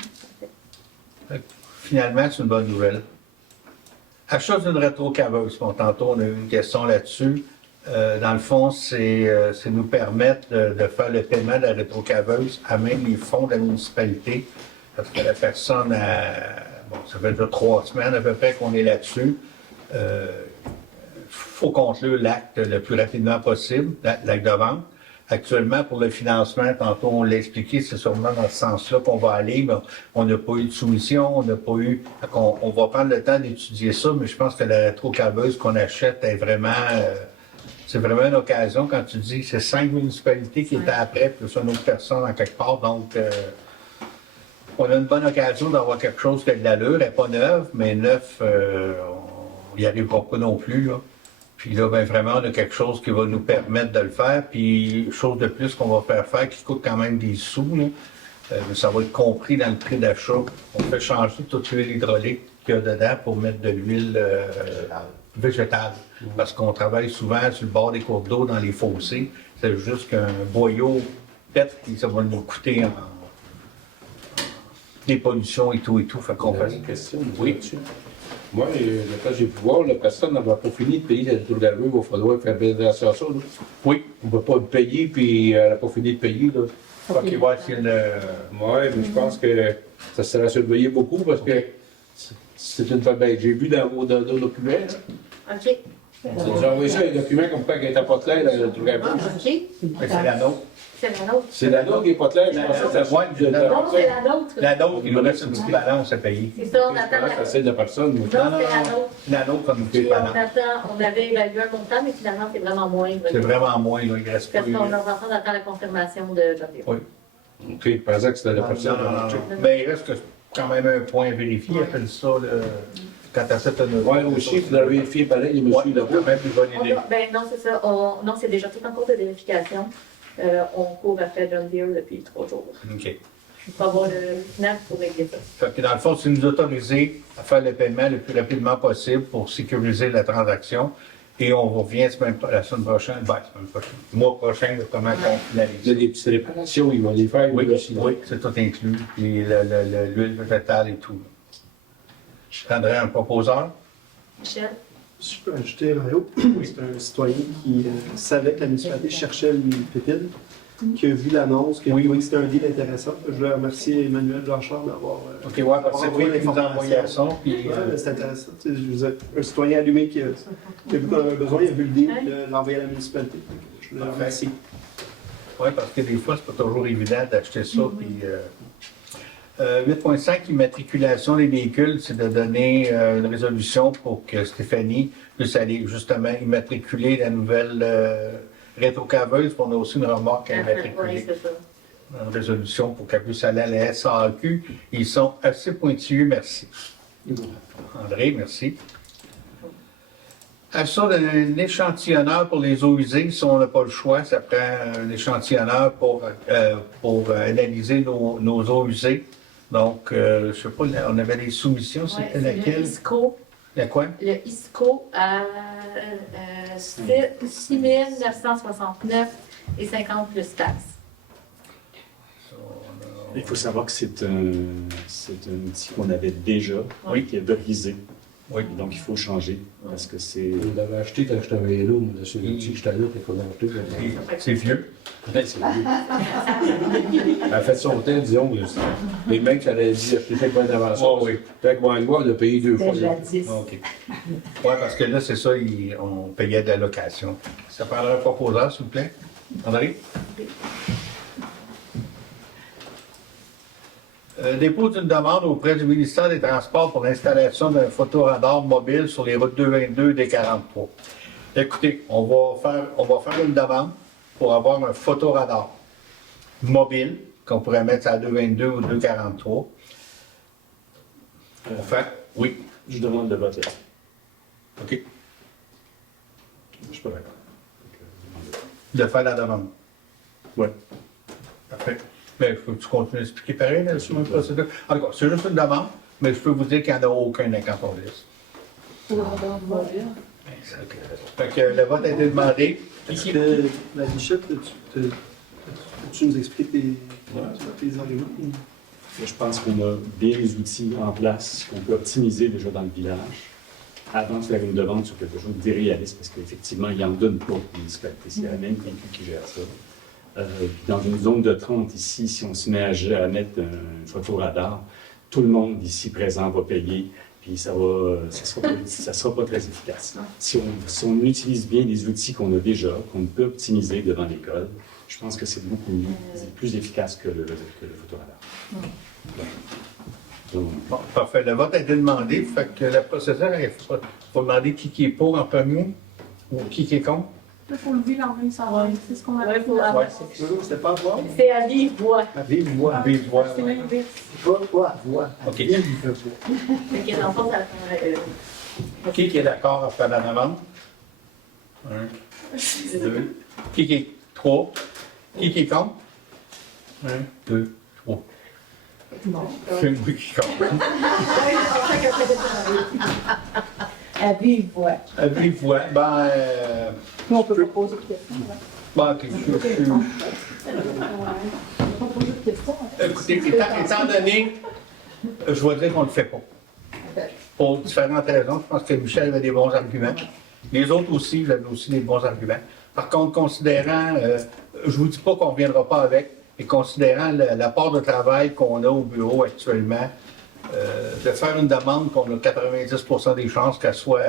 Finalement, c'est une bonne nouvelle. Achat d'une rétrocaveuse. Bon, tantôt, on a eu une question là-dessus. Dans le fond, c'est nous permettre de faire le paiement de la rétrocaveuse à même les fonds de la municipalité. Parce que la personne bon, ça fait déjà 3 semaines à peu près qu'on est là-dessus. Faut conclure l'acte le plus rapidement possible, l'acte de vente. Actuellement, pour le financement, tantôt on l'a expliqué, c'est sûrement dans ce sens-là qu'on va aller, mais on n'a pas eu de soumission, on n'a pas eu... On va prendre le temps d'étudier ça, mais je pense que la rétrocaveuse qu'on achète est vraiment... c'est vraiment une occasion, quand tu dis c'est 5 municipalités qui étaient après, plus une autre personne en quelque part, donc... on a une bonne occasion d'avoir quelque chose qui a de l'allure, elle n'est pas neuve, mais neuf, on n'y arrivera pas non plus, là. Puis là, ben vraiment, on a quelque chose qui va nous permettre de le faire. Puis, chose de plus qu'on va faire qui coûte quand même des sous, là. Ça va être compris dans le prix d'achat. On fait changer toute l'huile hydraulique qu'il y a dedans pour mettre de l'huile végétale. Parce qu'on travaille souvent sur le bord des cours d'eau, dans les fossés. C'est juste qu'un boyau pète, puis ça va nous coûter en des pollutions et tout. Fait qu'on fait... Une question. Oui. Moi, quand j'ai pu voir, la personne n'a pas fini de payer le tour d'allure, il va falloir faire bien attention à ça. Là. Oui. On ne peut pas le payer, puis elle n'a pas fini de payer. Là. OK, ouais, c'est une... Oui, mais je pense que ça sera surveillé beaucoup parce que c'est une femme. Ben, j'ai vu dans vos documents. Là. OK. Vous avez envoyé ça, les documents comme quoi qu'elle n'était pas claire, le tour d'allure. OK. C'est la nôtre. C'est la nôtre. C'est la nôtre qui n'est pas claire, je pensais que ça soit Non, c'est la nôtre. La nôtre, il nous reste une petite balance à payer. C'est ça, on attend la... C'est celle de personne. Non, c'est la nôtre. La nôtre, comme Puis une on balance. attend, on avait évalué un montant, mais finalement, c'est vraiment moins. C'est vraiment moins, là, il reste pas... Parce qu'on attend la confirmation de John Deere. Oui. OK, je pensais que c'était la Non, personne. non. Mais il reste quand même un point à vérifier, appelle ça, quand tu achètes un... Oui, aussi, il faudrait vérifier pareil, les monsieur là-bas. C'est même une bonne idée. Ben non, c'est ça. Non, c'est déjà tout en cours de vérification. On court après John Deere depuis 3 jours. OK. Il faut avoir le final pour régler ça. Fait que dans le fond, c'est nous autoriser à faire le paiement le plus rapidement possible pour sécuriser la transaction. Et on revient la semaine prochaine, le mois prochain, de comment on finalise. Il y a des petites réparations, ils vont les faire. Oui, lui aussi. oui, c'est tout inclus. Puis l'huile végétale et tout. Je prendrais un proposeur. Michel? Si je peux ajouter, Mario, c'est un citoyen qui savait que la municipalité cherchait une pépine, qui a vu l'annonce, qui a trouvé que c'était un deal intéressant. Je voulais remercier Emmanuel Blanchard d'avoir OK, ouais, parce que c'est lui qui nous a envoyé ça. Puis, c'est intéressant. Tu sais, je veux dire, un citoyen allumé qui a vu qu'on avait besoin, il a vu le deal, il l'a envoyé à la municipalité. Je voulais le remercier. oui, parce que des fois, c'est pas toujours évident d'acheter ça. Puis, 8.5, immatriculation des véhicules, c'est de donner une résolution pour que Stéphanie puisse aller justement immatriculer la nouvelle rétrocaveuse. On a aussi une remorque à Oui, immatriculer. c'est ça. Une résolution pour qu'elle puisse aller à la SAQ. Ils sont assez pointilleux, merci. André, merci. Achat d'un échantillonneur pour les eaux usées, si on n'a pas le choix, ça prend un échantillonneur pour analyser nos eaux usées. Donc, je ne sais pas, on avait des soumissions, Ouais, c'était c'est laquelle? le ISCO. La quoi? Le ISCO à 6 969 et 50 plus taxes. Il faut savoir que c'est un outil qu'on avait déjà, Oui. qui est brisé. Oui. Donc, il faut changer parce que c'est... Je l'avais acheté quand j'étais à vélo, mais c'est l'outil que j'étais là, qu'il fallait acheter. C'est vieux. Ouais, c'est vieux. Elle a fait son temps, disons. Les mecs, ça allait dire, je t'ai pas d'avance. Oui. Fait que moi, on a payé 2 fois. C'était jadis. OK. Oui, parce que là, c'est ça, on payait de la location. Ça prendrait un proposeur, s'il vous plaît. André? Dépôt d'une demande auprès du ministère des Transports pour l'installation d'un photoradar mobile sur les routes 222 et des 43. Écoutez, on va faire une demande pour avoir un photoradar mobile qu'on pourrait mettre à 222 ou 243. On fait? Oui. Je demande le vote là. OK. Je suis pas d'accord. De faire la demande. Oui. Parfait. Mais il faut que tu continues à expliquer pareil là, sur une procédure. En tout cas, c'est juste une demande, mais je peux vous dire qu'il n'y en a aucun dans ton liste. Fait que le vote a été demandé. Est-ce que la Bichette, tu nous expliques tes arguments? Je pense qu'on a bien les outils en place qu'on peut optimiser déjà dans le village avant de faire une demande sur quelque chose d'irréaliste, parce qu'effectivement, il n'y en donne pas aux municipalités. C'est la même PQ qui gère ça. Dans une zone de 30 ici, si on se met à mettre un photoradar, tout le monde ici présent va payer, puis ça sera pas très efficace. Si on utilise bien les outils qu'on a déjà, qu'on peut optimiser devant l'école, je pense que c'est beaucoup plus efficace que le photoradar. Donc, Bon, parfait. Le vote a été demandé. Fait que la procédure, il faut demander qui est pour en premier ou qui est contre. Il faut lever la main, ça va. C'est ce qu'on a fait. Ouais. C'était pas voir. C'est à vive voix. À vive voix. À vive voix, C'est ouais. l'inverse. Pas voix. OK. Vive voix. Fait que dans le fond, ça Qui est d'accord à faire la demande? 1, 2. Qui est 3? Qui est contre? 1, 2, 3. C'est moi qui compte. À vive voix. À vive voix, ben, Nous, on peut pas poser de questions. bon, ok, On pose une question. écoutez, étant donné, je vais dire qu'on ne le fait pas. Pour différentes raisons. Je pense que Michel avait des bons arguments. Les autres aussi, j'avais aussi des bons arguments. Par contre, considérant, je ne vous dis pas qu'on ne reviendra pas avec, et considérant l'apport de travail qu'on a au bureau actuellement, de faire une demande qu'on a 90% des chances qu'elle soit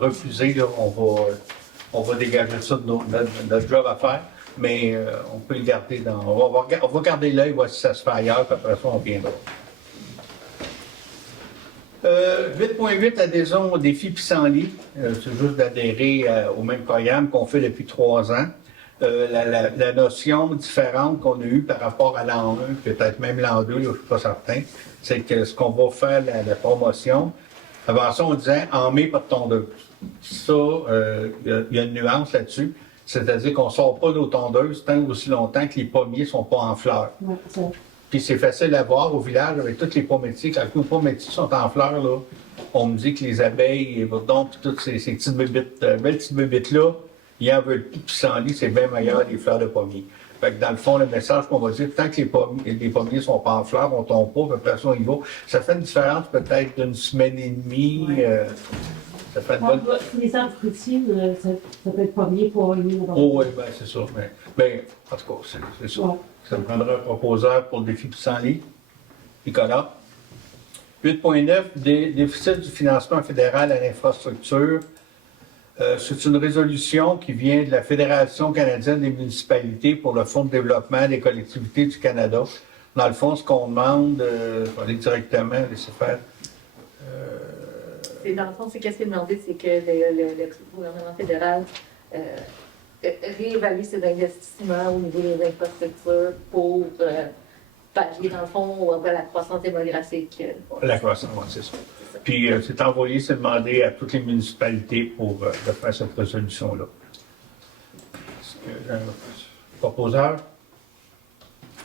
refusée, là, on va dégager ça de notre job à faire, mais on peut le garder dans... On va garder l'œil, voir si ça se fait ailleurs, puis après ça, on viendra. 8.8, adhésion au défi Pissenlit. C'est juste d'adhérer au même programme qu'on fait depuis 3 ans. La notion différente qu'on a eue par rapport à l'an 1, peut-être même l'an 2, là, je ne suis pas certain, c'est que ce qu'on va faire, la promotion, avant ça, on disait en mai par tondeuse. Ça, il y a une nuance là-dessus. C'est-à-dire qu'on ne sort pas nos tondeuses tant aussi longtemps que les pommiers ne sont pas en fleurs. Ouais, ça. Puis c'est facile à voir au village avec tous les pommétiers. Quand nos pommétiers sont en fleurs, là, on me dit que les abeilles, les bourdons, puis toutes ces petites bébites, belles petites bébites-là, ils en veulent plus, puis sans lit, c'est bien meilleur des fleurs de pommiers. Fait que dans le fond, le message qu'on va dire, tant que les pommiers ne sont pas en fleurs, on ne tombe pas, puis après ça, on y va. Ça fait une différence peut-être d'une semaine et demie. Ça fait une bonne... Les arbres fruitiers, ça peut être pommier, poirier. Oh oui, ben c'est ça. Mais en tout cas, c'est ça. Ouais. Ça me prendra un proposeur pour le défi Pissenlit. Nicolas. 8.9, déficit du financement fédéral à l'infrastructure. C'est une résolution qui vient de la Fédération canadienne des municipalités pour le Fonds de développement des collectivités du Canada. Dans le fond, ce qu'on demande, je vais aller directement, laisser faire. Dans le fond, c'est qu'est-ce qui est demandé, c'est que le gouvernement fédéral réévalue ses investissements au niveau des infrastructures pour pallier, dans le fond, la croissance démographique. La croissance, oui, c'est ça. Puis c'est envoyé, c'est demandé à toutes les municipalités pour de faire cette résolution-là. Proposeur?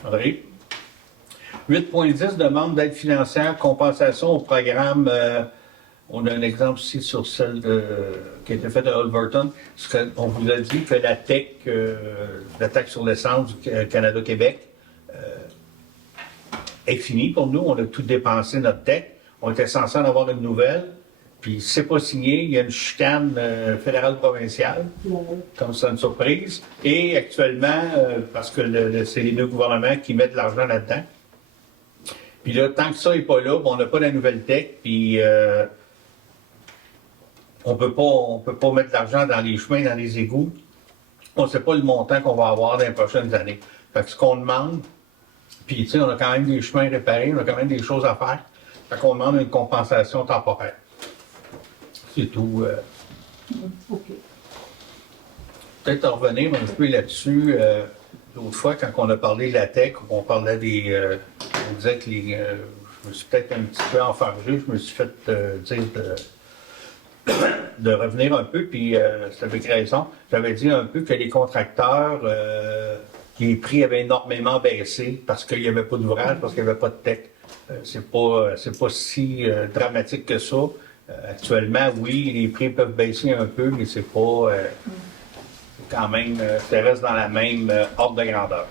André? 8.10, demande d'aide financière, compensation au programme. On a un exemple ici sur celle qui a été faite à Alberton. On vous a dit que la TEC, la taxe sur l'essence du Canada-Québec, est finie pour nous. On a tout dépensé, notre TEC. On était censé en avoir une nouvelle. Puis, c'est pas signé. Il y a une chicane fédérale-provinciale, comme c'est une surprise. Et actuellement, parce que c'est les deux gouvernements qui mettent de l'argent là-dedans. Puis là, tant que ça n'est pas là, on n'a pas la nouvelle TEC. Puis, on peut pas mettre de l'argent dans les chemins, dans les égouts. On ne sait pas le montant qu'on va avoir dans les prochaines années. Fait que ce qu'on demande, puis tu sais, on a quand même des chemins réparés, on a quand même des choses à faire. Fait qu'on demande une compensation temporaire. C'est tout. OK. Peut-être revenir un peu là-dessus. L'autre fois, quand on a parlé de la TEC, on parlait on disait que je me suis peut-être un petit peu enfargé, je me suis fait dire de revenir un peu, puis c'est avec raison. J'avais dit un peu que les contracteurs, les prix avaient énormément baissé parce qu'il n'y avait pas d'ouvrage, parce qu'il n'y avait pas de tech. C'est pas si dramatique que ça. Actuellement, oui, les prix peuvent baisser un peu, mais c'est pas quand même, ça reste dans la même ordre de grandeur.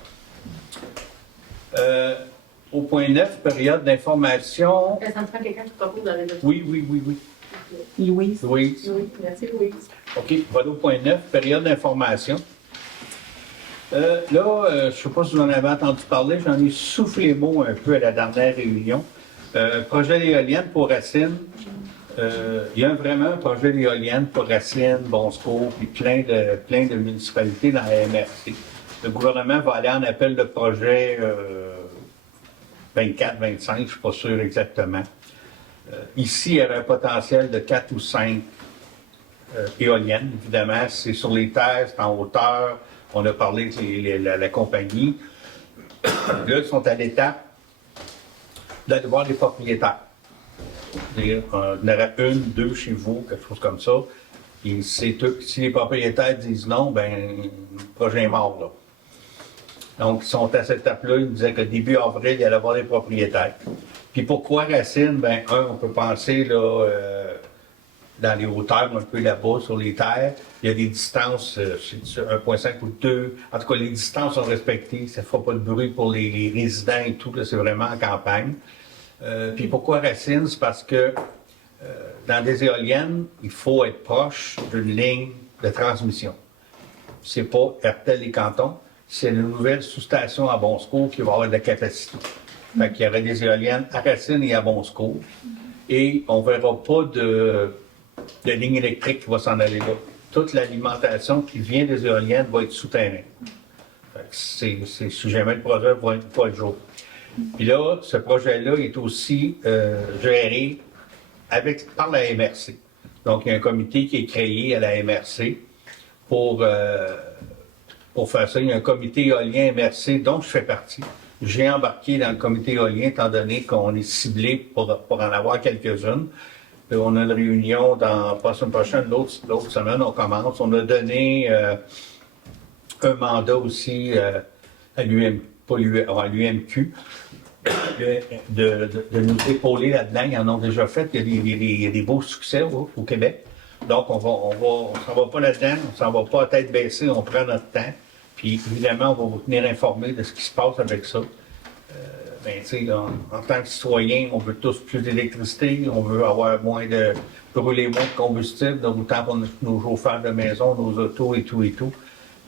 Au point 9, période d'information. Ça me prend quelqu'un qui propose la résolution. Oui. Louise. Oui. Oui, merci Louise. OK, voilà au point 9, période d'information. Je ne sais pas si vous en avez entendu parler, j'en ai soufflé les mots un peu à la dernière réunion. Projet d'éolienne pour Racine. Il y a vraiment un projet d'éolienne pour Racine, Bon Secours, puis plein de municipalités dans la MRC. Le gouvernement va aller en appel de projet 24-25, je ne suis pas sûr exactement. Ici, il y avait un potentiel de 4 ou 5 éoliennes. Évidemment, c'est sur les terres, c'est en hauteur. On a parlé de la compagnie. Là, ils sont à l'étape d'aller voir les propriétaires. Il y en aurait une, deux chez vous, quelque chose comme ça. Et si les propriétaires disent non, ben le projet est mort, là. Donc, ils sont à cette étape-là. Ils disaient que début avril, il y allait avoir des propriétaires. Puis pourquoi Racine? Ben, on peut penser là, dans les hauteurs, un peu là-bas, sur les terres. Il y a des distances, c'est 1,5 ou 2. En tout cas, les distances sont respectées. Ça ne fera pas de bruit pour les résidents et tout. Là, c'est vraiment en campagne. Puis pourquoi Racine? C'est parce que dans des éoliennes, il faut être proche d'une ligne de transmission. C'est pas RTL et Cantons, c'est une nouvelle sous-station à Bon Secours qui va avoir de la capacité. Fait qu'il y aurait des éoliennes à Racine et à Bon Secours. Et on ne verra pas de ligne électrique qui va s'en aller là. Toute l'alimentation qui vient des éoliennes va être souterraine. C'est si jamais le projet va pas le jour. Puis là, ce projet-là est aussi géré par la MRC. Donc, il y a un comité qui est créé à la MRC pour faire ça. Il y a un comité éolien MRC dont je fais partie. J'ai embarqué dans le comité éolien étant donné qu'on est ciblé pour en avoir quelques-unes. On a une réunion dans la semaine prochaine, l'autre semaine, on commence. On a donné un mandat aussi à l'UMQ de nous épauler là-dedans. Ils en ont déjà fait. Il y a des beaux succès au Québec. Donc, on s'en va pas là-dedans, on s'en va pas à tête baissée, on prend notre temps. Puis, évidemment, on va vous tenir informés de ce qui se passe avec ça. En tant que citoyen, on veut tous plus d'électricité, on veut avoir brûler moins de combustible, donc autant pour nos chauffeurs de maison, nos autos et tout et tout.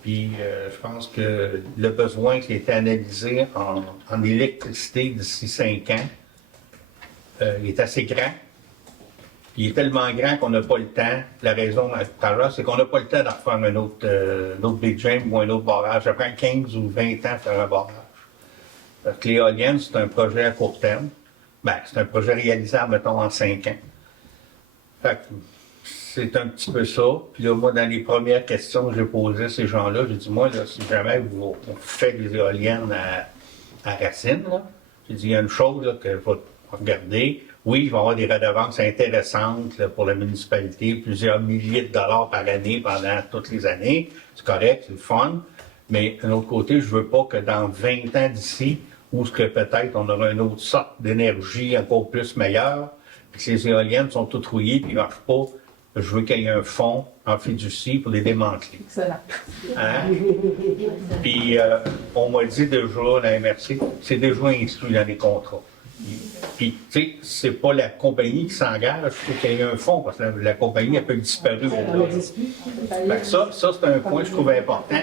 Puis je pense que le besoin qui a été analysé en électricité d'ici 5 ans, il est assez grand. Il est tellement grand qu'on n'a pas le temps. La raison, tout à l'heure, c'est qu'on n'a pas le temps de refaire un autre Big Jam ou un autre barrage. Ça prend 15 ou 20 ans de faire un barrage. Parce que l'éolienne, c'est un projet à court terme. Ben, c'est un projet réalisable, mettons, en 5 ans. Fait que c'est un petit peu ça. Puis là, moi, dans les premières questions que j'ai posées à ces gens-là, j'ai dit, moi, là, si jamais on fait des éoliennes à Racine, là, j'ai dit, il y a une chose là, que je vais regarder. Oui, il va y avoir des redevances intéressantes là, pour la municipalité, plusieurs milliers de dollars par année pendant toutes les années. C'est correct, c'est le fun. Mais d'un autre côté, je veux pas que dans 20 ans d'ici, où ce que peut-être on aura une autre sorte d'énergie encore plus meilleure, puis que les éoliennes sont toutes rouillées puis ils ne marchent pas, je veux qu'il y ait un fonds en fiducie pour les démanteler. Excellent. Hein? Puis on m'a dit déjà, la MRC, c'est déjà inclus dans les contrats. Puis, tu sais, c'est pas la compagnie qui s'engage, il faut qu'il y ait un fonds, parce que la compagnie, elle peut disparaître. Ça, c'est un point que je trouve important.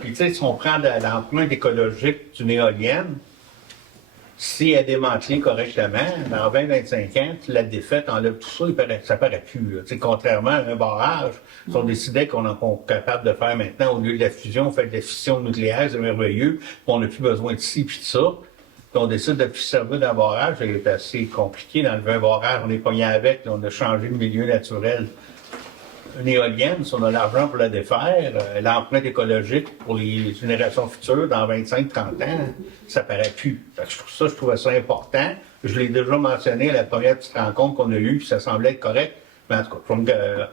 Puis, tu sais, si on prend l'empreinte écologique d'une éolienne, si elle est démantelée correctement, dans 20-25 ans, tu la défaite, enlève tout ça, ça paraît plus. Tu sais, contrairement à un barrage, si on décidait qu'on est capable de faire maintenant, au lieu de la fusion, on fait de la fission nucléaire, c'est merveilleux, puis on n'a plus besoin de ci puis de ça. Puis on décide de plus servir d'un barrage, c'est assez compliqué d'enlever un barrage, on est pogné avec, là, on a changé le milieu naturel. Une éolienne, si on a l'argent pour la défaire, l'empreinte écologique pour les générations futures, dans 25-30 ans, ça paraît plus. Fait que je trouvais ça important. Je l'ai déjà mentionné à la première petite rencontre qu'on a eue, puis ça semblait être correct. Mais en tout cas,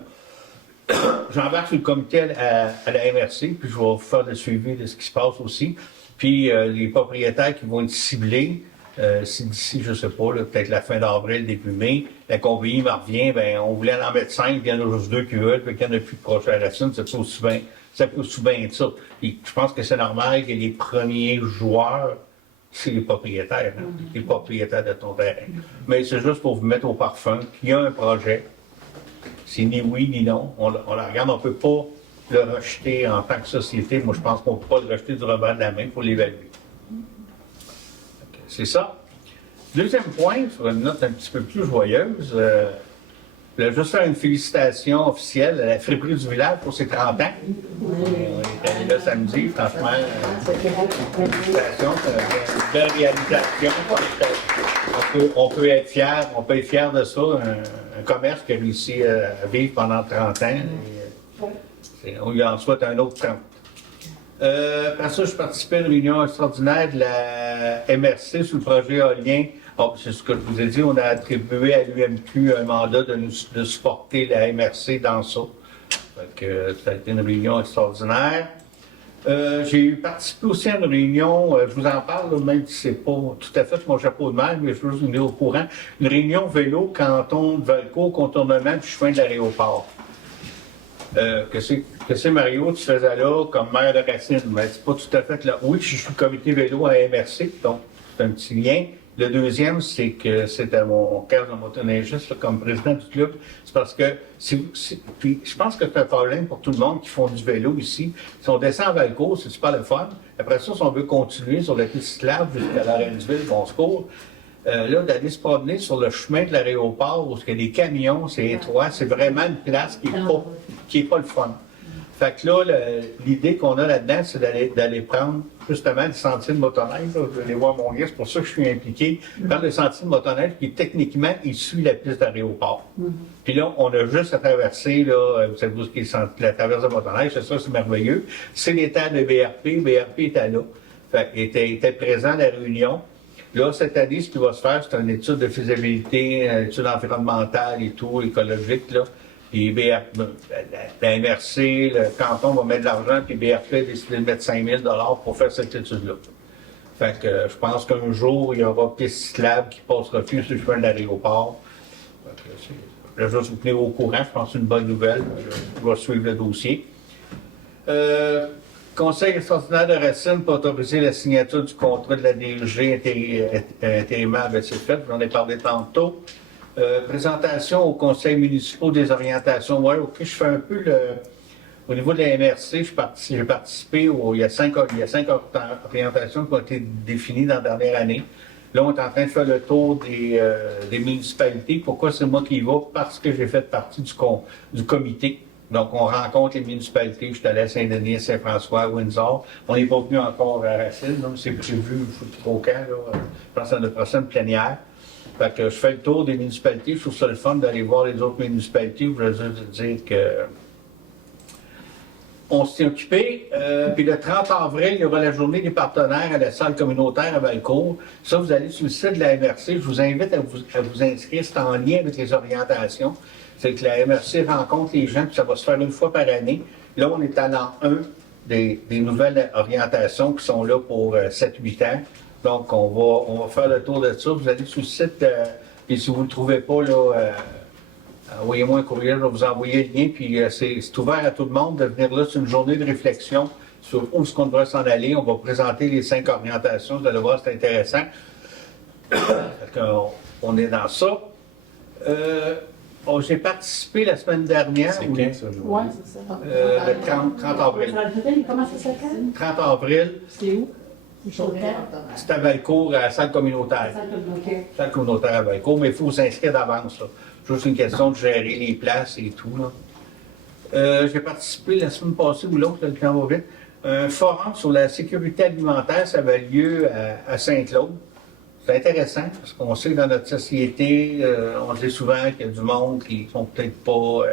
j'embarque sur le comité à la MRC, puis je vais vous faire le suivi de ce qui se passe aussi. Puis les propriétaires qui vont être ciblés, si d'ici, je ne sais pas, peut-être la fin d'avril, début mai, la compagnie me revient, ben on voulait en mettre 5, puis il y en a juste 2 qui veulent, puis qu'il n'y en a plus de proche à la Racine, ça peut aussi bien être ça. Puis je pense que c'est normal que les premiers joueurs c'est les propriétaires, les propriétaires de ton terrain. Mais c'est juste pour vous mettre au parfum qu'il y a un projet. C'est ni oui ni non. On la regarde, on ne peut pas le rejeter en tant que société. Moi, je pense qu'on ne peut pas le rejeter du revers de la main, il faut l'évaluer. C'est ça. Deuxième point, sur une note un petit peu plus joyeuse, je voulais juste faire une félicitation officielle à la friperie du village pour ses 30 ans. On est allé là samedi, franchement, félicitations, c'est une belle réalisation. On peut être fier de ça, un commerce qui a réussi à vivre pendant 30 ans. On lui en souhaite un autre 30. Après ça, je participais à une réunion extraordinaire de la MRC sur le projet éolien. C'est ce que je vous ai dit, on a attribué à l'UMQ un mandat de supporter la MRC dans ça. Ça a été une réunion extraordinaire. J'ai participé aussi à une réunion, je vous en parle, même si c'est pas tout à fait mon chapeau de mer, mais je veux vous tenir au courant. Une réunion vélo canton de Valcourt, contournement du chemin de l'aéroport. Que c'est Mario, tu faisais là comme maire de Racine, mais c'est pas tout à fait là. Oui, je suis comité vélo à MRC, donc c'est un petit lien. Le deuxième, c'est que c'était mon cas de motoneigiste comme président du club. C'est parce que, puis je pense que c'est un problème pour tout le monde qui font du vélo ici. Si on descend à Valcourt, c'est super le fun. Après ça, si on veut continuer sur la piste cyclable jusqu'à la Reine-du-Ville, on se court. Là, d'aller se promener sur le chemin de l'aéroport où il y a des camions, c'est étroit, c'est vraiment une place qui est pas le fun. Fait que là, l'idée qu'on a là-dedans, c'est d'aller prendre justement le sentier de motoneige. Là, je vais aller voir mon gars, c'est pour ça que je suis impliqué. Prendre le sentier de motoneige qui, techniquement, il suit la piste d'aéroport. Puis là, on a juste à traverser, là, vous savez où est la traverse de motoneige, c'est ça, c'est merveilleux. C'est les terres de BRP. BRP était là. Fait était présent à la réunion. Là, cette année, ce qui va se faire, c'est une étude de faisabilité, une étude environnementale et tout, écologique, là. Puis la MRC, le canton va mettre de l'argent, puis BRP a décidé de mettre 5 000 $ pour faire cette étude-là. Fait que je pense qu'un jour, il y aura piste cyclable qui passera plus sur le chemin de l'aéroport. Je vais juste vous tenir au courant, je pense que c'est une bonne nouvelle. Je vais suivre le dossier. Conseil extraordinaire de Racine pour autoriser la signature du contrat de la DLG intérimaire avec ses fêtes. J'en ai parlé tantôt. Présentation au conseil municipal des orientations. Oui, OK, je fais un peu au niveau de la MRC, j'ai participé il y a 5 orientations qui ont été définies dans la dernière année. Là, on est en train de faire le tour des municipalités. Pourquoi c'est moi qui y vais? Parce que j'ai fait partie du comité. Donc, on rencontre les municipalités. Je suis allé à Saint-Denis, Saint-François, Windsor. On n'est pas venu encore à Racine, donc c'est prévu, je ne sais pas au camp, là, je pense à la prochaine plénière. Fait que je fais le tour des municipalités. Je trouve ça le fun d'aller voir les autres municipalités. Je voulais juste dire que on s'est occupé. Puis le 30 avril, il y aura la journée des partenaires à la salle communautaire à Valcourt. Ça, vous allez sur le site de la MRC. Je vous invite à vous inscrire. C'est en lien avec les orientations. C'est que la MRC rencontre les gens, puis ça va se faire une fois par année. Là, on est à l'an 1 des nouvelles orientations qui sont là pour 7-8 ans. Donc, on va faire le tour de ça. Vous allez sur le site, et si vous ne le trouvez pas, là, envoyez-moi un courriel, je vais vous envoyer le lien. Puis c'est ouvert à tout le monde de venir là. C'est une journée de réflexion sur où est-ce qu'on devrait s'en aller. On va présenter les 5 orientations. Vous allez voir, c'est intéressant. On est dans ça. J'ai participé la semaine dernière. C'est quand ça? Oui, c'est ça. Le 30 avril. Comment ça s'appelle? 30 avril. C'est où? C'est à Valcourt, à la salle communautaire. Salle communautaire à Valcourt, mais il faut s'inscrire d'avance. C'est juste une question de gérer les places et tout. J'ai participé la semaine passée ou l'autre, le temps va vite. Un forum sur la sécurité alimentaire, ça avait lieu à Saint-Claude. C'est intéressant parce qu'on sait que dans notre société, on dit souvent qu'il y a du monde qui ne sont peut-être pas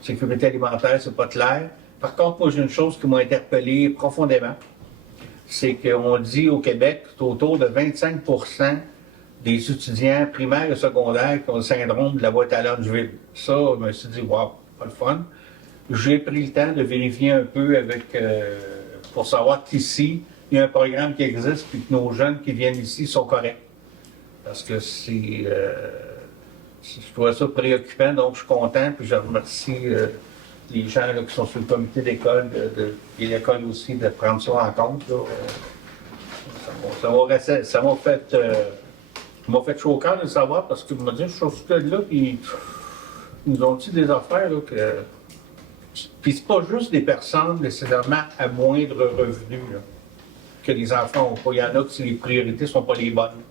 sécurité alimentaire, c'est pas clair. Par contre, moi, j'ai une chose qui m'a interpellé profondément. C'est qu'on dit au Québec, c'est autour de 25 des étudiants primaires et secondaires qui ont le syndrome de la boîte à lunch vide. Ça, je me suis dit, wow, pas le fun. J'ai pris le temps de vérifier un peu pour savoir qu'ici, il y a un programme qui existe et que nos jeunes qui viennent ici sont corrects. Parce que je trouvais ça préoccupant, donc je suis content, puis je remercie les gens là, qui sont sur le comité d'école et l'école aussi de prendre ça en compte. Là. ça m'a fait chaud au cœur de le savoir parce qu'ils m'ont dit, je suis sur ce là, puis ils nous ont dit des affaires, là, que. Puis c'est pas juste des personnes nécessairement à moindre revenu, là, que les enfants n'ont pas. Il y en a que les priorités ne sont pas les bonnes.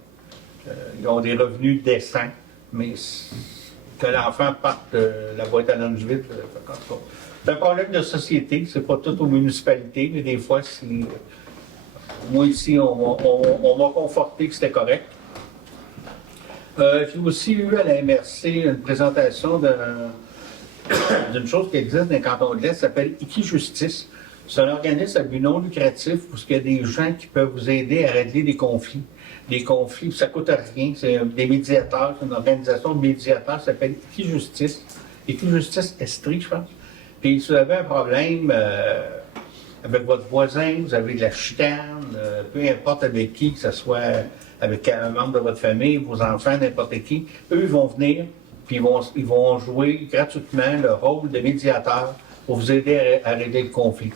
Ils ont des revenus décents, mais que l'enfant parte de la boîte à lunch vide, c'est un problème de société, c'est pas tout aux municipalités, mais des fois, moi ici, on m'a conforté que c'était correct. J'ai aussi eu à la MRC une présentation d'une chose qui existe dans le canton de l'Est, qui s'appelle Equijustice. C'est un organisme à but non lucratif où il y a des gens qui peuvent vous aider à régler des conflits. Des conflits, ça ne coûte rien. C'est des médiateurs, c'est une organisation de médiateurs qui s'appelle Equijustice. Equijustice Estrie, je pense. Puis si vous avez un problème avec votre voisin, vous avez de la chicane, peu importe avec qui, que ce soit avec un membre de votre famille, vos enfants, n'importe qui, eux, ils vont venir, puis ils vont jouer gratuitement le rôle de médiateur pour vous aider à régler le conflit.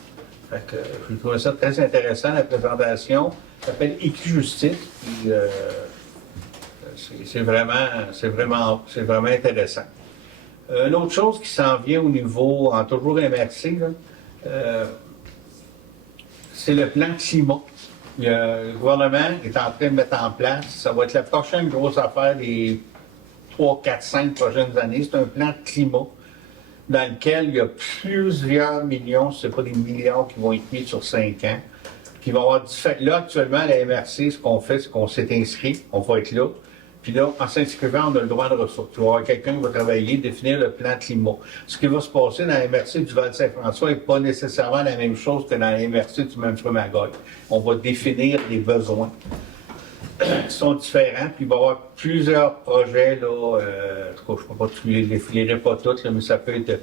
Fait que, je trouve ça très intéressant, la présentation. Ça s'appelle Equijustice, puis c'est vraiment intéressant. Une autre chose qui s'en vient au niveau, en toujours MRC, c'est le plan climat. Le gouvernement est en train de mettre en place, ça va être la prochaine grosse affaire des 3, 4, 5 prochaines années. C'est un plan de climat dans lequel il y a plusieurs millions, ce n'est pas des milliards qui vont être mis sur 5 ans. Puis il va y avoir là, actuellement, à la MRC, ce qu'on fait, c'est qu'on s'est inscrit, on va être là. Puis là, en s'inscrivant, on a le droit de ressources. Il va y avoir quelqu'un qui va travailler, définir le plan climat. Ce qui va se passer dans la MRC du Val-Saint-François n'est pas nécessairement la même chose que dans la MRC du Memphremagog. On va définir des besoins qui sont différents, puis il va y avoir plusieurs projets, là, en tout cas, je ne peux pas tous les défiler pas tous, là, mais ça peut être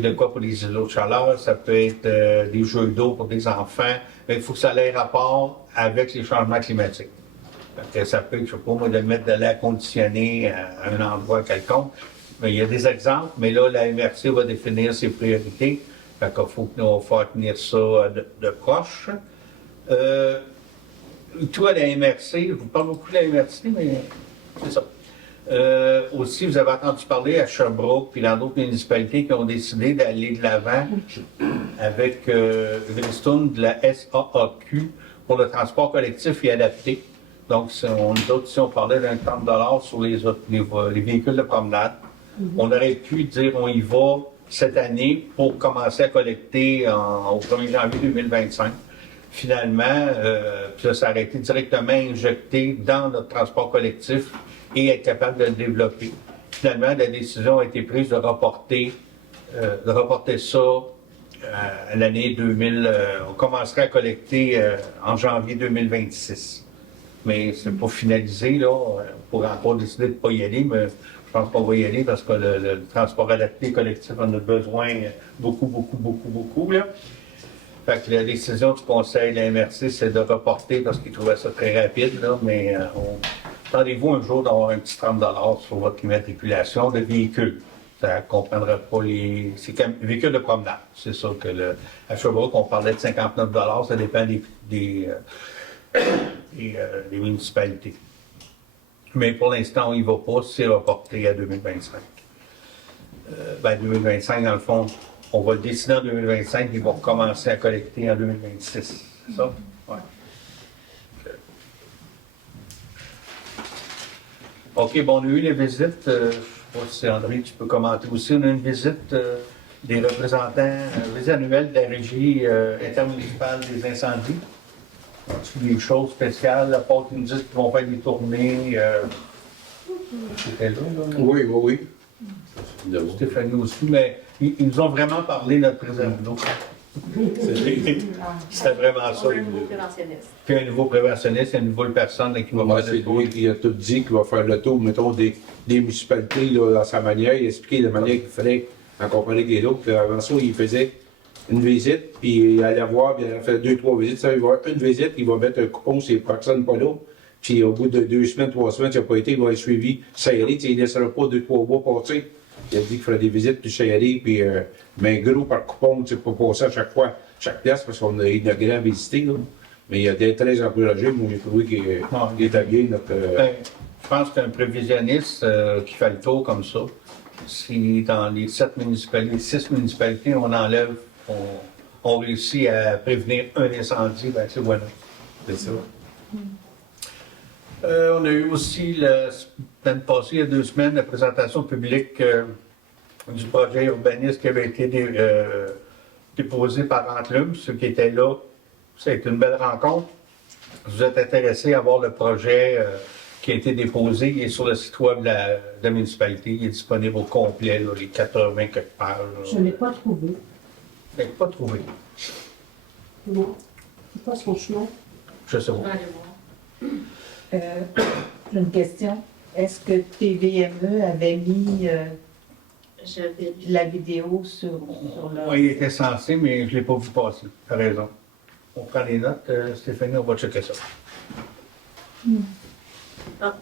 de quoi pour les îlots de chaleur, ça peut être des jeux d'eau pour des enfants, mais il faut que ça ait rapport avec les changements climatiques. Que ça peut être, je ne sais pas moi, de mettre de l'air conditionné à un endroit quelconque. Mais il y a des exemples, mais là, la MRC va définir ses priorités. Fait qu'il faut que nous fassions tenir ça de proche. Toi, la MRC, je vous parle beaucoup de la MRC, mais c'est ça. Aussi, vous avez entendu parler à Sherbrooke puis dans d'autres municipalités qui ont décidé d'aller de l'avant avec une ristourne de la SAAQ pour le transport collectif et adapté. Donc, nous autres, si on parlait d'un 30$ sur les véhicules de promenade, on aurait pu dire on y va cette année pour commencer à collecter au 1er janvier 2025. Finalement, puis là, ça aurait été directement injecté dans notre transport collectif et être capable de le développer. Finalement, la décision a été prise de reporter ça à l'année 2000. On commencerait à collecter en janvier 2026. Mais c'est pas finalisé, là. On pourrait encore décider de ne pas y aller, mais je pense qu'on va y aller parce que le transport adapté collectif en a besoin beaucoup, là. Fait que la décision du Conseil de la MRC, c'est de reporter parce qu'ils trouvaient ça très rapide, là, mais attendez-vous un jour d'avoir un petit 30$ sur votre immatriculation de véhicule. Ça ne comprendra pas c'est comme véhicule de promenade. C'est sûr que à Sherbrooke, on parlait de 59$, ça dépend des municipalités. Mais pour l'instant, on n'y va pas, c'est reporté à 2025. 2025, dans le fond, on va le décider en 2025, ils vont recommencer à collecter en 2026. C'est ça? Oui. OK, bon, on a eu les visites. Je ne sais pas si André, tu peux commenter aussi. On a une visite des représentants, visite annuelle de la Régie intermunicipale des incendies. Des choses spéciales, à part qu'ils nous disent qu'ils vont faire des tournées. C'était là. Oui. Stéphanie aussi, mais ils nous ont vraiment parlé de notre président. C'était vraiment ça. On a un nouveau préventionniste. Puis un nouveau préventionniste, une nouvelle personne là, qui va Moi, faire c'est lui qui a tout dit qu'il va faire le tour, mettons, des municipalités là, dans sa manière. Il a expliqué la manière qu'il fallait en comprenait qu'il y a d'autres. Puis avant ça, il faisait une visite, puis il allait voir, puis il allait faire 2-3 visites. Ça, il va avoir une visite, il va mettre un coupon sur les personnes pas là. Puis au bout de 2 semaines, 3 semaines, s'il n'a pas été, il va être suivi serré. Il ne laissera pas 2-3 mois passer. Il a dit qu'il ferait des visites plus serrées, puis mais gros par coupon, pour passer à chaque fois, chaque place, parce qu'on a inauguré à visiter. Là. Mais il a été très encouragé. Moi, j'ai trouvé qu'il était bien. Ben, je pense qu'un prévisionniste qui fait le tour comme ça, si dans les 6 municipalités, on réussit à prévenir un incendie, ben c'est voilà. C'est ça. On a eu aussi, la semaine passée, il y a 2 semaines, la présentation publique du projet urbaniste qui avait été déposé par Enclume. Ceux qui étaient là, ça a été une belle rencontre. Vous êtes intéressés à voir le projet qui a été déposé. Il est sur le site web de la municipalité. Il est disponible au complet, là, les 80 quelques pages. Je ne l'ai pas trouvé. Je ne l'ai pas trouvé. Non. C'est pas son chemin. Je sais On pas. va aller voir. J'ai une question. Est-ce que TVME avait mis Je vais. la vidéo sur leur... Oui, il était censé, mais je ne l'ai pas vu passer. Tu as raison. On prend les notes. Stéphanie, on va checker ça. Ah,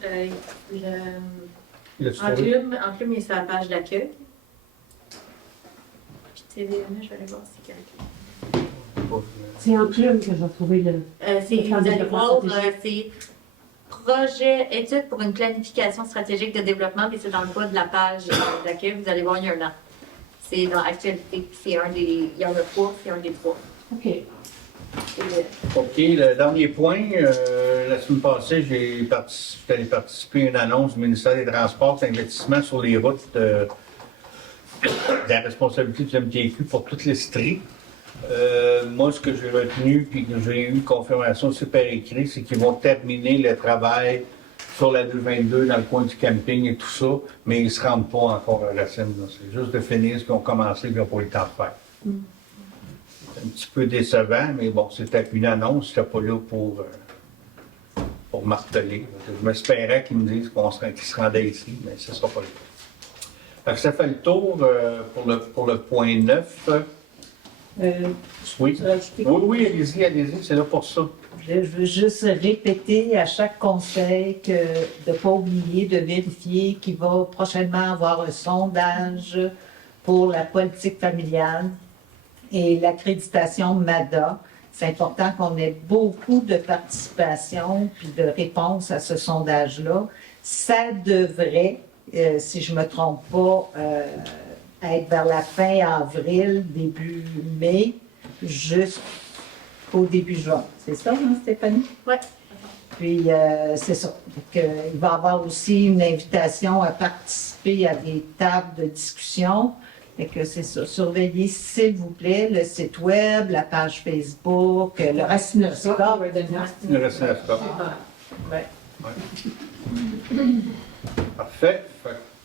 L'as-tu trouvé? Enclume est sur la page d'accueil. Puis TVME, je vais aller voir si quelqu'un. C'est en club que j'ai trouvé le. Vous allez voir, c'est projet étude pour une planification stratégique de développement, mais c'est dans le bas de la page d'accueil. Vous allez voir, il y a un an. C'est dans actualité. C'est un des. Il y en a 3, c'est un des 3. OK. OK, le dernier point, la semaine passée, j'étais allé participer à une annonce du ministère des Transports d'investissement sur les routes de la responsabilité du MTQ pour toutes les stries. Moi, ce que j'ai retenu, puis que j'ai eu confirmation aussi par écrit, c'est qu'ils vont terminer le travail sur la 222 dans le coin du camping et tout ça, mais ils ne se rendent pas encore à Racine. C'est juste de finir ce qu'ils ont commencé et ils n'ont pas eu le temps de faire. C'est un petit peu décevant, mais bon, c'était une annonce, je n'étais pas là pour marteler. Je m'espérais qu'ils me disent qu'ils se rendaient ici, mais ce ne sera pas le cas. Fait que ça fait le tour pour le point 9. Oui. Oui, allez-y, c'est là pour ça. Je veux juste répéter à chaque conseil de ne pas oublier de vérifier qu'il va prochainement avoir un sondage pour la politique familiale et l'accréditation MADA. C'est important qu'on ait beaucoup de participation puis de réponses à ce sondage-là. Ça devrait, si je ne me trompe pas, être vers la fin avril, début mai, jusqu'au début juin. C'est ça, hein, Stéphanie? Oui. Puis, c'est ça. Donc, il va y avoir aussi une invitation à participer à des tables de discussion. Fait que c'est ça. Surveillez, s'il vous plaît, le site web, la page Facebook, le Racinoscope. Le reste de la scope. Ouais. Parfait.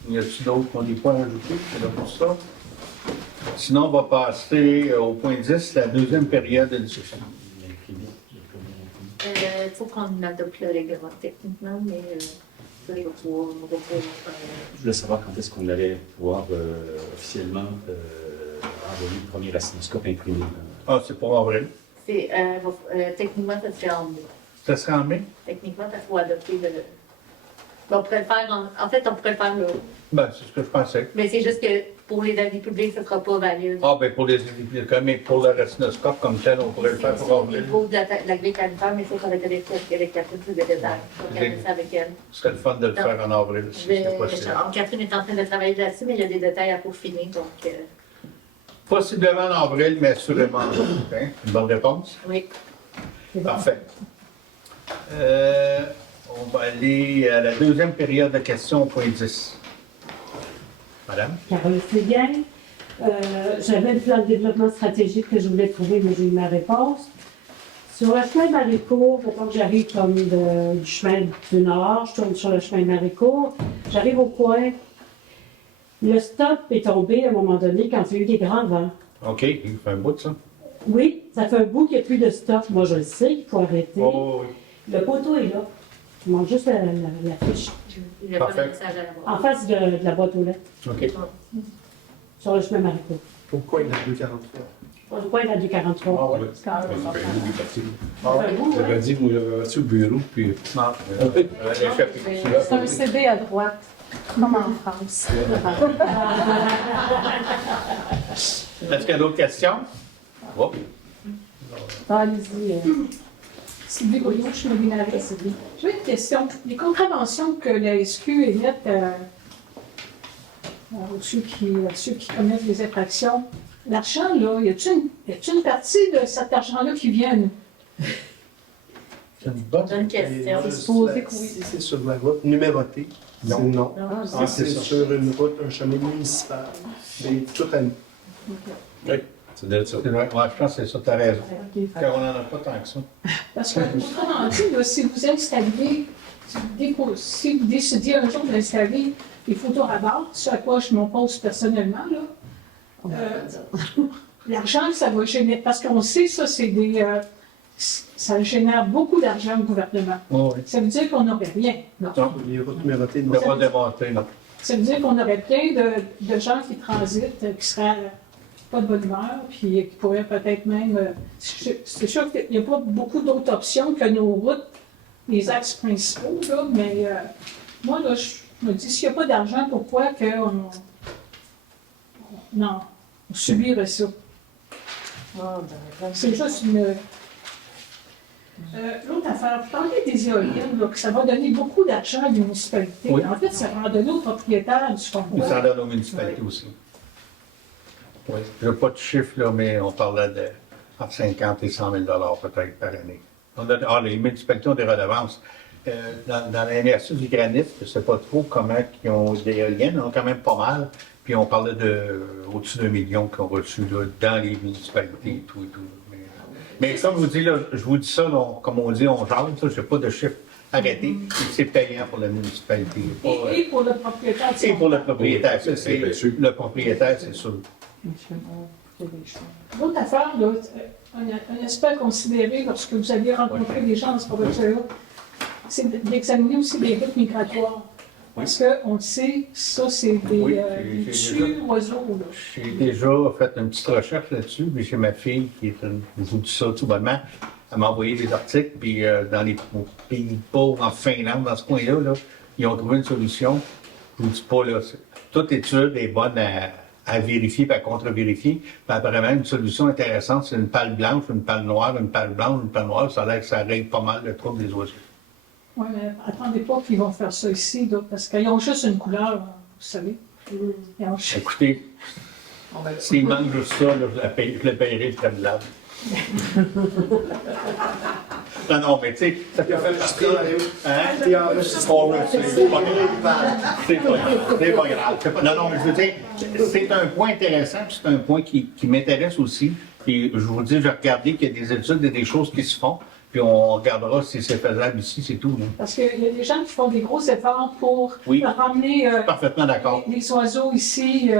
Y a-t-il d'autres qui ont des points à ajouter? C'est là pour ça. Sinon, on va passer au point 10, la deuxième période de discussion. Il faut qu'on adopte le règlement techniquement, mais on va pouvoir. Je voulais savoir quand est-ce qu'on allait pouvoir officiellement envoyer le premier racinoscope imprimé. Ah, c'est pour avril. Techniquement, ça serait en mai. Ça sera en mai? Techniquement, il faut adopter le. On pourrait le faire en fait, on pourrait le faire là. Ben, c'est ce que je pensais. Mais c'est juste que pour les avis publics, ça ne sera pas valide. Ah, ben pour les individus, mais pour le racinoscope comme tel, on pourrait le faire pour Au avril. niveau de la grille sanitaire, mais c'est avec Catherine plus de détails. On va regarder ça avec elle. Ce serait le fun de le faire en avril, si c'est possible. Catherine est en train de travailler là-dessus, mais il y a des détails à peaufiner, donc Possiblement en avril, mais assurément en avril. Hein? Une bonne réponse? oui. Parfait. On va aller à la deuxième période de questions au point 10. Madame? Carole Séguin. J'avais le plan de développement stratégique que je voulais trouver, mais j'ai eu ma réponse. Sur le chemin Marécourt, quand j'arrive comme du chemin du Nord, je tourne sur le chemin Marécourt, j'arrive au coin. Le stop est tombé à un moment donné quand il y a eu des grands vents. OK, il fait un bout de ça. Oui, ça fait un bout qu'il n'y a plus de stop. Moi, je le sais, il faut arrêter. Oh, oui. Le poteau est là. Il manque juste la fiche. Il n'y a pas Parfait. de message à l'avoir. En face de la boîte aux lettres, OK. sur le chemin Marécourt. Au coin de la 243. Sur le coin de la 243. Ah, oui. C'est quand même Ben, pas il est parti. Ça fait un bout, J'avais dit, moi, j'avais reçu au bureau, puis. Non, C'est un CD à droite, comme en France. Est-ce qu'il y a d'autres questions? Oh. Allez-y. Sylvie Brouillon, je suis Mobinaret. J'avais une question. Les contraventions que la SQ émettent ceux qui commettent des infractions, l'argent, là, y a-t-il une partie de cet argent-là qui vient? C'est une bonne Bonne question. C'est supposé que oui. Si c'est sur la route numérotée, Non. c'est non. Ah, Si c'est sur une route, un chemin municipal, c'est tout à nous. C'est de ça. C'est vrai. Ouais, je pense que c'est ça, tu as raison. OK. Car on n'en a pas tant que ça. Parce que, autrement dit, là, si vous installez, si vous décidez un jour d'installer des photoradars, ce à quoi je m'oppose personnellement, là, l'argent que ça va générer, parce qu'on sait, ça, ça génère beaucoup d'argent au gouvernement. Oh, oui. Ça veut dire qu'on n'aurait rien. Non. Non, Les routes numérotées, on non. ne pas démonter, non. Ça veut dire qu'on aurait plein de gens qui transitent, qui seraient pas de bonne humeur, puis qui pourraient peut-être même... c'est sûr qu'il n'y a pas beaucoup d'autres options que nos routes, les axes principaux, là, mais moi, là, je me dis, s'il n'y a pas d'argent, pourquoi qu'on... Non, on subirait ça. C'est juste une... L'autre affaire, vous parlez des éoliennes, là, que ça va donner beaucoup d'argent à les municipalités. Oui. En fait, ça va en donner aux propriétaires du fonds. Ils s'en donnent aux municipalités aussi. Oui. Je n'ai pas de chiffre, là, mais on parlait de entre 50 et 100 000 peut-être par année. Les municipalités ont des redevances. Dans la MRC du Granit, je ne sais pas trop comment ils ont des éoliennes, ils en ont quand même pas mal. Puis on parlait de au-dessus d'1 million qu'ils ont reçu là, dans les municipalités et tout et tout. Mais comme je vous dis, là, je vous dis ça, là, comme on dit, on jase, je n'ai pas de chiffre arrêté. C'est payant pour la municipalité. Et pour le propriétaire. Et pour le propriétaire, le propriétaire, c'est sûr. L'autre affaire, là, un aspect à considérer lorsque vous allez rencontrer des gens dans ce projet-là, c'est d'examiner aussi les routes migratoires. Parce qu'on le sait, ça, c'est des tues-oiseaux. J'ai déjà fait une petite recherche là-dessus, puis j'ai ma fille qui est je vous dis ça tout bonnement, elle m'a envoyé des articles, puis dans les pays pauvres, en Finlande, dans ce coin-là, là, ils ont trouvé une solution. Je vous dis pas, là, toute étude est bonne à vérifier et à contre-vérifier. Puis apparemment, une solution intéressante, c'est une palle blanche, une palle noire, une palle blanche, une palle noire. Ça a l'air que ça règle pas mal le trouble des oiseaux. Oui, mais attendez pas qu'ils vont faire ça ici, là, parce qu'ils ont juste une couleur, vous savez. Ils ont juste... Écoutez, s'il manque juste ça, là, je le paierai le tablable. Non, mais tu sais, ça peut faire partie. C'est pas grave. Non, mais je veux dire, c'est un point intéressant, puis c'est un point qui m'intéresse aussi. Puis je vous dis, j'ai regardé qu'il y a des études et des choses qui se font. Puis on regardera si c'est faisable ici, c'est tout. Là. Parce qu'il y a des gens qui font des gros efforts pour Oui, ramener parfaitement d'accord. les oiseaux ici.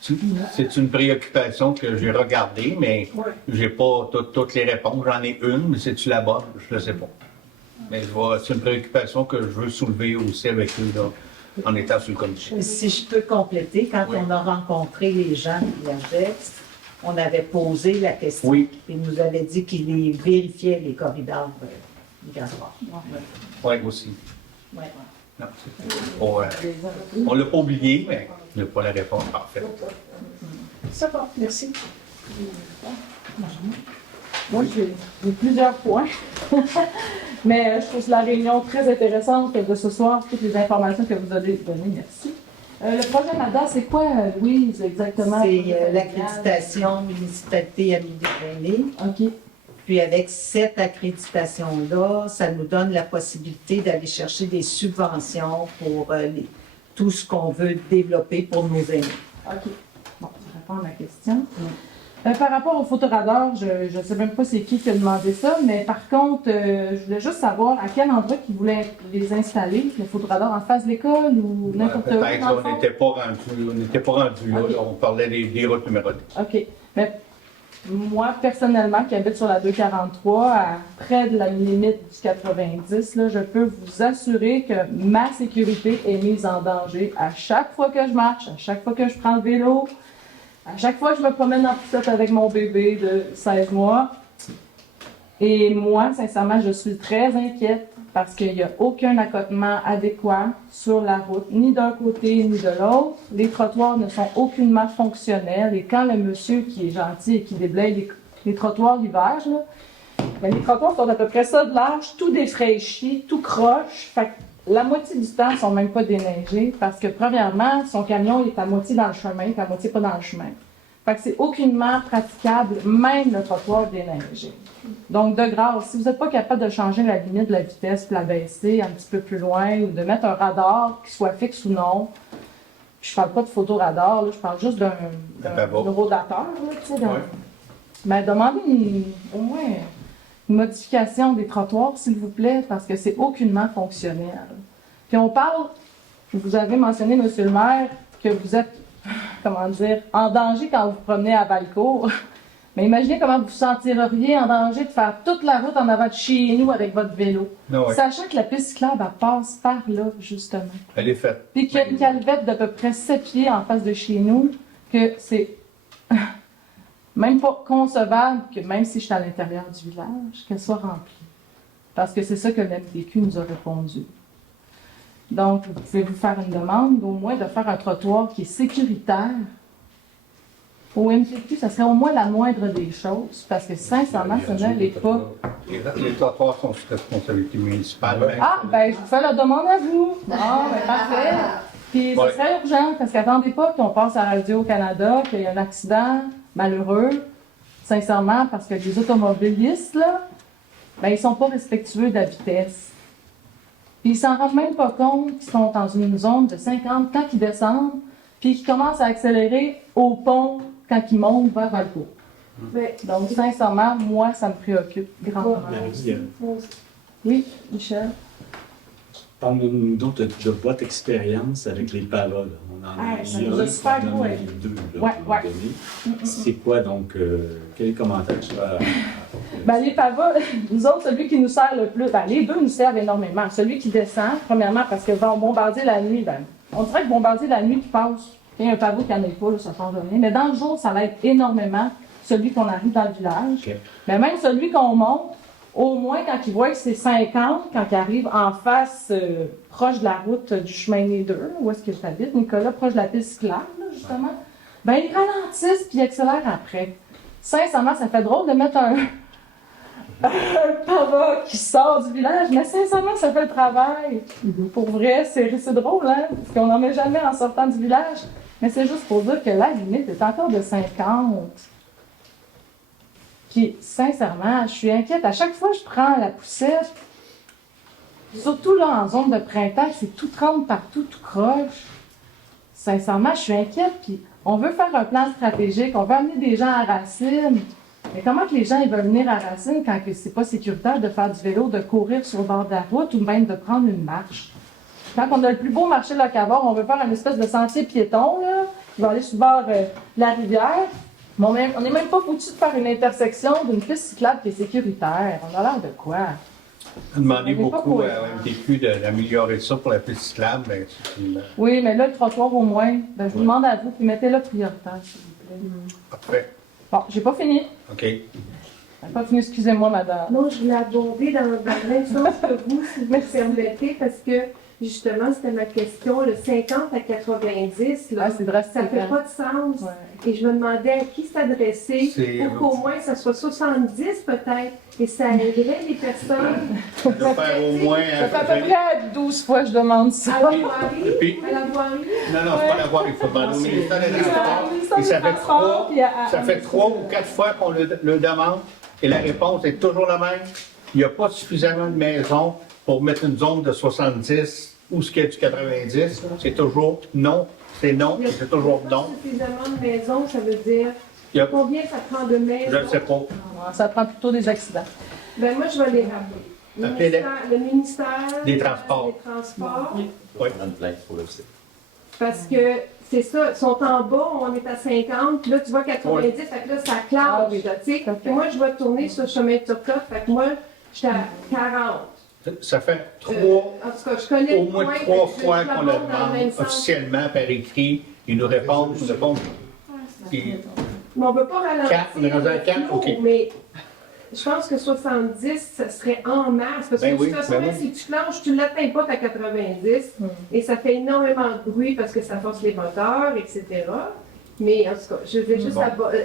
C'est une préoccupation que j'ai regardée, mais Ouais. j'ai pas toutes les réponses. J'en ai une, mais c'est-tu la bonne? Je ne sais pas. Mais c'est une préoccupation que je veux soulever aussi avec eux là, en étant sur le comité. Si je peux compléter, quand Oui. on a rencontré les gens de l'AGEX, on avait posé la question. Oui. Ils nous avaient dit qu'ils vérifiaient les corridors migratoires. Oui, aussi. Ouais. Non, on ne l'a pas oublié, mais il n'y a pas la réponse parfaite. Ça va, merci. Moi, j'ai plusieurs points. Mais je trouve la réunion très intéressante de ce soir, toutes les informations que vous avez données. Merci. Le projet MADA, c'est quoi, Louise, exactement? C'est l'accréditation municipalité Amélie-Desgrainés. OK. Puis avec cette accréditation-là, ça nous donne la possibilité d'aller chercher des subventions pour tout ce qu'on veut développer pour nos aînés. OK. Bon, ça répond à ma question. Par rapport au photoradar, je ne sais même pas c'est qui a demandé ça, mais par contre, je voulais juste savoir à quel endroit ils voulaient les installer, les photoradars en face de l'école ou n'importe où. Peut-être, dans le on fond? n'était pas rendu là, Ok. là, on parlait des routes numérotées. OK. Mais moi, personnellement, qui habite sur la 243, à près de la limite du 90, là, je peux vous assurer que ma sécurité est mise en danger à chaque fois que je marche, à chaque fois que je prends le vélo, à chaque fois que je me promène en poussette avec mon bébé de 16 mois. Et moi, sincèrement, je suis très inquiète parce qu'il n'y a aucun accotement adéquat sur la route, ni d'un côté ni de l'autre. Les trottoirs ne sont aucunement fonctionnels. Et quand le monsieur qui est gentil et qui déblaye les trottoirs l'hiver, là, Mais les trottoirs sont à peu près ça de large, tout défraîchi, tout croche. Fait que la moitié du temps, ils sont même pas déneigés parce que, premièrement, son camion est à moitié dans le chemin, puis à moitié pas dans le chemin. Fait que c'est aucunement praticable, même le trottoir déneigé. Donc, de grâce, si vous n'êtes pas capable de changer la limite de la vitesse, puis la baisser un petit peu plus loin, ou de mettre un radar qui soit fixe ou non, puis je parle pas de photoradar, là, je parle juste d'un rodateur, là, tu sais, ben, demandez au moins une modification des trottoirs, s'il vous plaît, parce que c'est aucunement fonctionnel. Puis on parle, vous avez mentionné, monsieur le maire, que vous êtes, comment dire, en danger quand vous vous promenez à Valcourt. Mais imaginez comment vous vous sentiriez en danger de faire toute la route en avant de chez nous avec votre vélo. Ah ouais. Sachant que la piste cyclable, elle passe par là, justement. Elle est faite. Puis qu'il y a une calvette d'à peu près 7 pieds en face de chez nous, que c'est même pas concevable que même si je suis à l'intérieur du village, qu'elle soit remplie. Parce que c'est ça que l'MTQ nous a répondu. Donc, vous pouvez vous faire une demande, au moins de faire un trottoir qui est sécuritaire. Au MTQ, ça serait au moins la moindre des choses, parce que sincèrement, ça ne l'est pas. Les trottoirs sont sous responsabilité municipale. même. Ah, ben, je vous fais la demande à vous. Ah, ben, parfait. Puis, ça serait urgent, parce qu'attendez pas qu'on passe à Radio-Canada, qu'il y ait un accident malheureux, sincèrement, parce que les automobilistes, là, ben, ils sont pas respectueux de la vitesse. Puis, ils s'en rendent même pas compte qu'ils sont dans une zone de 50 quand ils descendent, puis qu'ils commencent à accélérer au pont quand ils montent vers Valcourt. Donc, sincèrement, moi, ça me préoccupe grandement. Oui, Michel? Parle-nous donc de votre expérience avec les pavas. On en a ça eu nous a un, super on en a ouais. eu deux. Là, Ouais, à un moment ouais. donné. C'est quoi donc, quel commentaire tu as? Ben, les pavas, nous autres, celui qui nous sert le plus, ben, les deux nous servent énormément. Celui qui descend, premièrement, parce que vont bombarder la nuit, ben, on dirait que bombarder la nuit qui passe, il y a un pavot qui n'en est pas, là, ça ne change rien. Mais dans le jour, ça l'aide énormément, celui qu'on arrive dans le village. Okay. Mais même celui qu'on monte, au moins quand il voit que c'est 50, quand il arrive en face, proche de la route du chemin des deux, où est-ce que tu habites, Nicolas, proche de la piste cyclable, là, justement, ben, ils ralentissent puis ils accélèrent après. Sincèrement, ça fait drôle de mettre un pavat qui sort du village, mais sincèrement, ça fait le travail. Pour vrai, c'est drôle, hein, parce qu'on n'en met jamais en sortant du village. Mais c'est juste pour dire que la limite est encore de 50. Puis, sincèrement, je suis inquiète. À chaque fois que je prends la poussette, surtout là en zone de printemps, c'est tout trempe partout, tout croche. Sincèrement, je suis inquiète. Puis, on veut faire un plan stratégique, on veut amener des gens à Racine. Mais comment que les gens ils veulent venir à Racine quand c'est pas sécuritaire de faire du vélo, de courir sur le bord de la route ou même de prendre une marche? Quand on a le plus beau marché Locavor, on veut faire une espèce de sentier piéton, là, qui va aller sur le bord de la rivière. Mais on n'est même pas foutu de faire une intersection d'une piste cyclable qui est sécuritaire. On a l'air de quoi? Demandez On est pas beaucoup cohérent. à MTQ d'améliorer ça pour la piste cyclable. Ben, Oui, mais là, le trottoir au moins, ben, je vous demande à vous, puis mettez-le prioritaire, s'il vous plaît. Parfait. Bon, j'ai pas fini. OK. J'ai pas fini, excusez-moi, madame. Non, je voulais aborder dans le même sens que vous, si vous me permettez, parce que justement, c'était ma question, le 50 à 90, là, Ah, c'est drastique. ça fait hein? pas de sens. Ouais. Et je me demandais à qui s'adresser C'est- pour qu'au moins ça soit 70 peut-être, et ça aiderait les personnes. Ça doit faire au moins. Ça fait à peu près 12 fois que je demande ça. À la voirie, Puis- à la voirie. Non, non, c'est pas la voie, il faut demander au ministère des Transports. ministère Et des ça fait Transports, puis ça fait 3 ou 4 fois qu'on le demande et la réponse est toujours la même. Il n'y a pas suffisamment de maisons pour mettre une zone de 70 ou ce qui est du 90. C'est toujours non, c'est non, Il y a et c'est toujours pas non. suffisamment de maisons, ça veut dire Il y a- combien ça prend de maisons? Je ne sais pas. Ça prend plutôt des accidents. Ben moi, je vais les rappeler. Appelez-les. Le ministère Des Transports. des Transports, Oui. On a une plainte pour le site. parce que c'est ça, ils sont en bas, on est à 50, puis là, tu vois 90, fait que là, ça Ah clash, oui, là, tu sais. tout à fait. Puis moi, je vais tourner sur le chemin de Turcotte, fait que moi, j'étais à 40. Ça fait En 3, tout cas, je connais au le moins point, 3 fait que fois je qu'on la le monte dans le même demande sens. officiellement par écrit. Ils nous répondent. Puis, Mais on ne peut pas ralentir. Quatre, on est rendu à quatre, trop, ok. Mais je pense que 70, ça serait en masse. Parce que Ben de oui, toute façon, ben même oui. si tu clenches, tu ne l'atteins pas ta 90. Et ça fait énormément de bruit parce que ça force les moteurs, etc. Mais en tout cas, je vais juste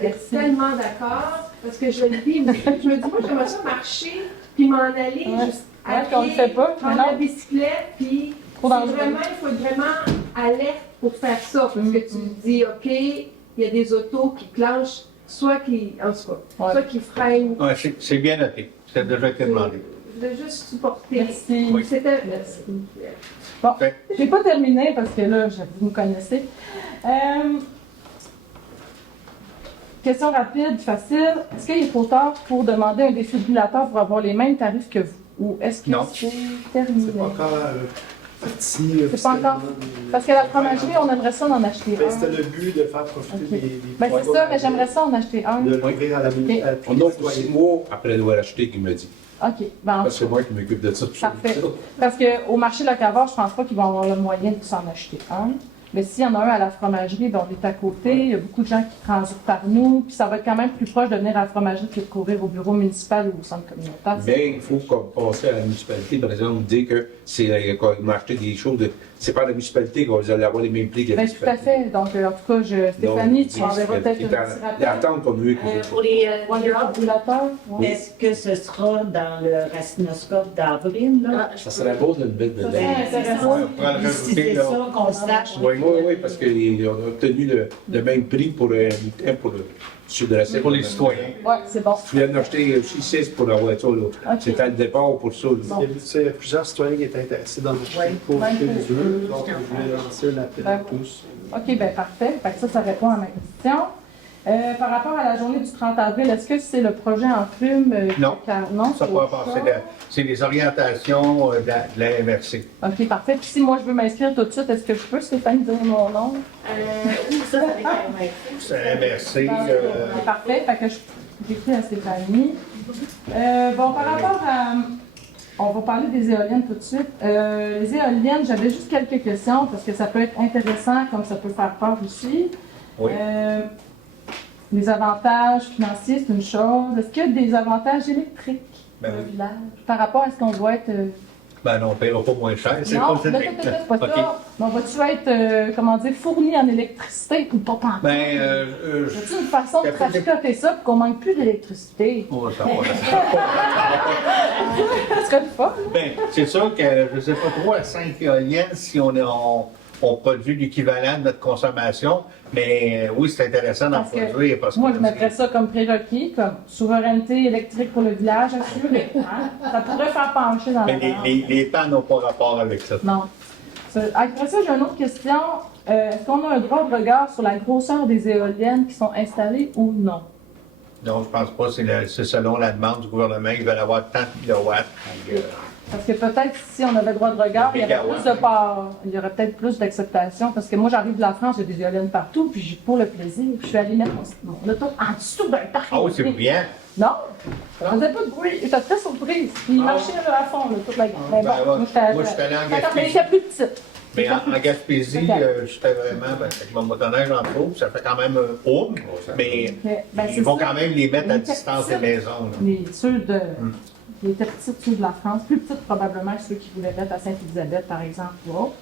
être tellement d'accord parce que je le vis. Mais je me dis, moi, j'aimerais ça marcher puis m'en aller juste à qu'on le fait pas, prendre mais non. la bicyclette. Puis Trop dangereux. il faut être vraiment alerte pour faire ça. Parce que tu te dis, OK, il y a des autos qui clenchent, soit qui, en tout cas, soit qui freinent. Ouais, c'est bien noté. Ça a déjà été demandé. Je voulais juste supporter. Merci. Oui. C'était. Merci. Bon, Ok. je n'ai pas terminé parce que là, vous me connaissez. Question rapide, facile. Est-ce qu'il est trop tard pour demander un défibrillateur pour avoir les mêmes tarifs que vous? Ou est-ce que Non. c'est terminé? C'est pas encore parti. C'est pas encore. Parce que la fromagerie, on aimerait ça en acheter Ben, un. c'était le but de faire profiter Ok. des Ben, c'est ça, mais j'aimerais ça en acheter un. de l'ouvrir à la minute. On a 6 mois après l'avoir acheté qu'il me dit. OK. Ben, en Parce que c'est moi qui m'occupe de ça. parfait. Parce qu'au marché locavore, je pense pas qu'ils vont avoir le moyen de s'en acheter un. Mais s'il y en a un à la fromagerie, ben on est à côté, il y a beaucoup de gens qui transitent par nous, puis ça va être quand même plus proche de venir à la fromagerie que de courir au bureau municipal ou au centre communautaire. Mais il faut qu'on passe à la municipalité, par exemple, dire que c'est qu'on va acheter des choses. C'est pas la municipalité qu'on va avoir les mêmes prix que la Ben, tout à municipalité. fait. Donc, en tout cas, Stéphanie, tu m'enverras peut-être un petit rappel. L'attente qu'on a eue. Pour les Ouais, le défibrillateur. Ouais. Est-ce que ce sera dans le racinoscope d'avril, là? Ça serait beau de le mettre Ça dedans. serait intéressant. On pourra le Si c'est rajouter, là. ça, qu'on sache. Oui, parce qu'on a obtenu le même prix pour le sud de la Seine. Pour les citoyens. Ouais, c'est bon. Je viens d'acheter aussi 6 pour la voiture. Là. Ok. C'était le départ pour ça. là. Il y a plusieurs citoyens qui étaient intéressés dans le marché pour Même acheter pour des œufs. eux. Donc, on voulait lancer un appel à tous. OK, bien parfait. Fait que ça répond à ma question. Par rapport à la journée du 30 avril, est-ce que c'est le projet en plume? Non. Non, Ça c'est peut autre passer. chose. C'est les orientations de la MRC. OK, parfait. Puis si moi je veux m'inscrire tout de suite, est-ce que je peux, Stéphanie, donner mon nom? ça avec C'est la MRC. C'est parfait. Fait que j'écris à Stéphanie. Bon, par rapport à... On va parler des éoliennes tout de suite. Les éoliennes, j'avais juste quelques questions parce que ça peut être intéressant comme ça peut faire peur aussi. Oui. Les avantages financiers, c'est une chose. Est-ce qu'il y a des avantages électriques Ben dans le oui. village? Par rapport à ce qu'on doit être... Ben non, on ne paiera pas moins cher. C'est non, pas là, direct. c'est pas OK. ça. Mais on va-tu être, comment dire, fourni en électricité ou pas tant? Ben, Y a-t-il une façon de ça peut- traficoter ça pour qu'on manque plus d'électricité? oh, ça va. Ce serait le fun. Ben, c'est sûr que, je ne sais pas, 3 à 5 éoliennes, si on produit l'équivalent de notre consommation, mais oui, c'est intéressant d'en Parce que produire. Parce moi, que je mettrais ça comme prérequis, comme souveraineté électrique pour le village assurée. Hein? Ça pourrait faire pencher dans la Mais balance. les temps n'ont pas rapport avec ça. Non. Après ça, j'ai une autre question. Est-ce qu'on a un droit de regard sur la grosseur des éoliennes qui sont installées ou non? Donc, je pense pas, c'est selon la demande du gouvernement, ils veulent avoir tant de kilowatts. Puis, Parce que peut-être si on avait le droit de regard, il y aurait plus de part, il y aurait peut-être plus d'acceptation. Parce que moi, j'arrive de la France, il y a des éoliennes partout, puis pour le plaisir, puis je suis allée mettre mon auto en dessous d'un parc. Ah oui, c'est brillant. Non, ça faisait pas de bruit. J'étais très surprise. Puis il marchait là, à fond, là, toute la gamme. Mais bon, Ben, moi, j'étais moi, j'étais allé en Mais il Gaspésie. était plus petite. Mais en Gaspésie, j'étais vraiment, avec mon motoneige en trop, ça fait quand même un home, mais Ben, ils c'est vont ça. quand même les mettre à Les distance des petites. maisons. là. Ceux de. Les étaient petites, ceux de la France, plus petites probablement que ceux qui voulaient mettre à Sainte-Élisabeth, par exemple, ou autre.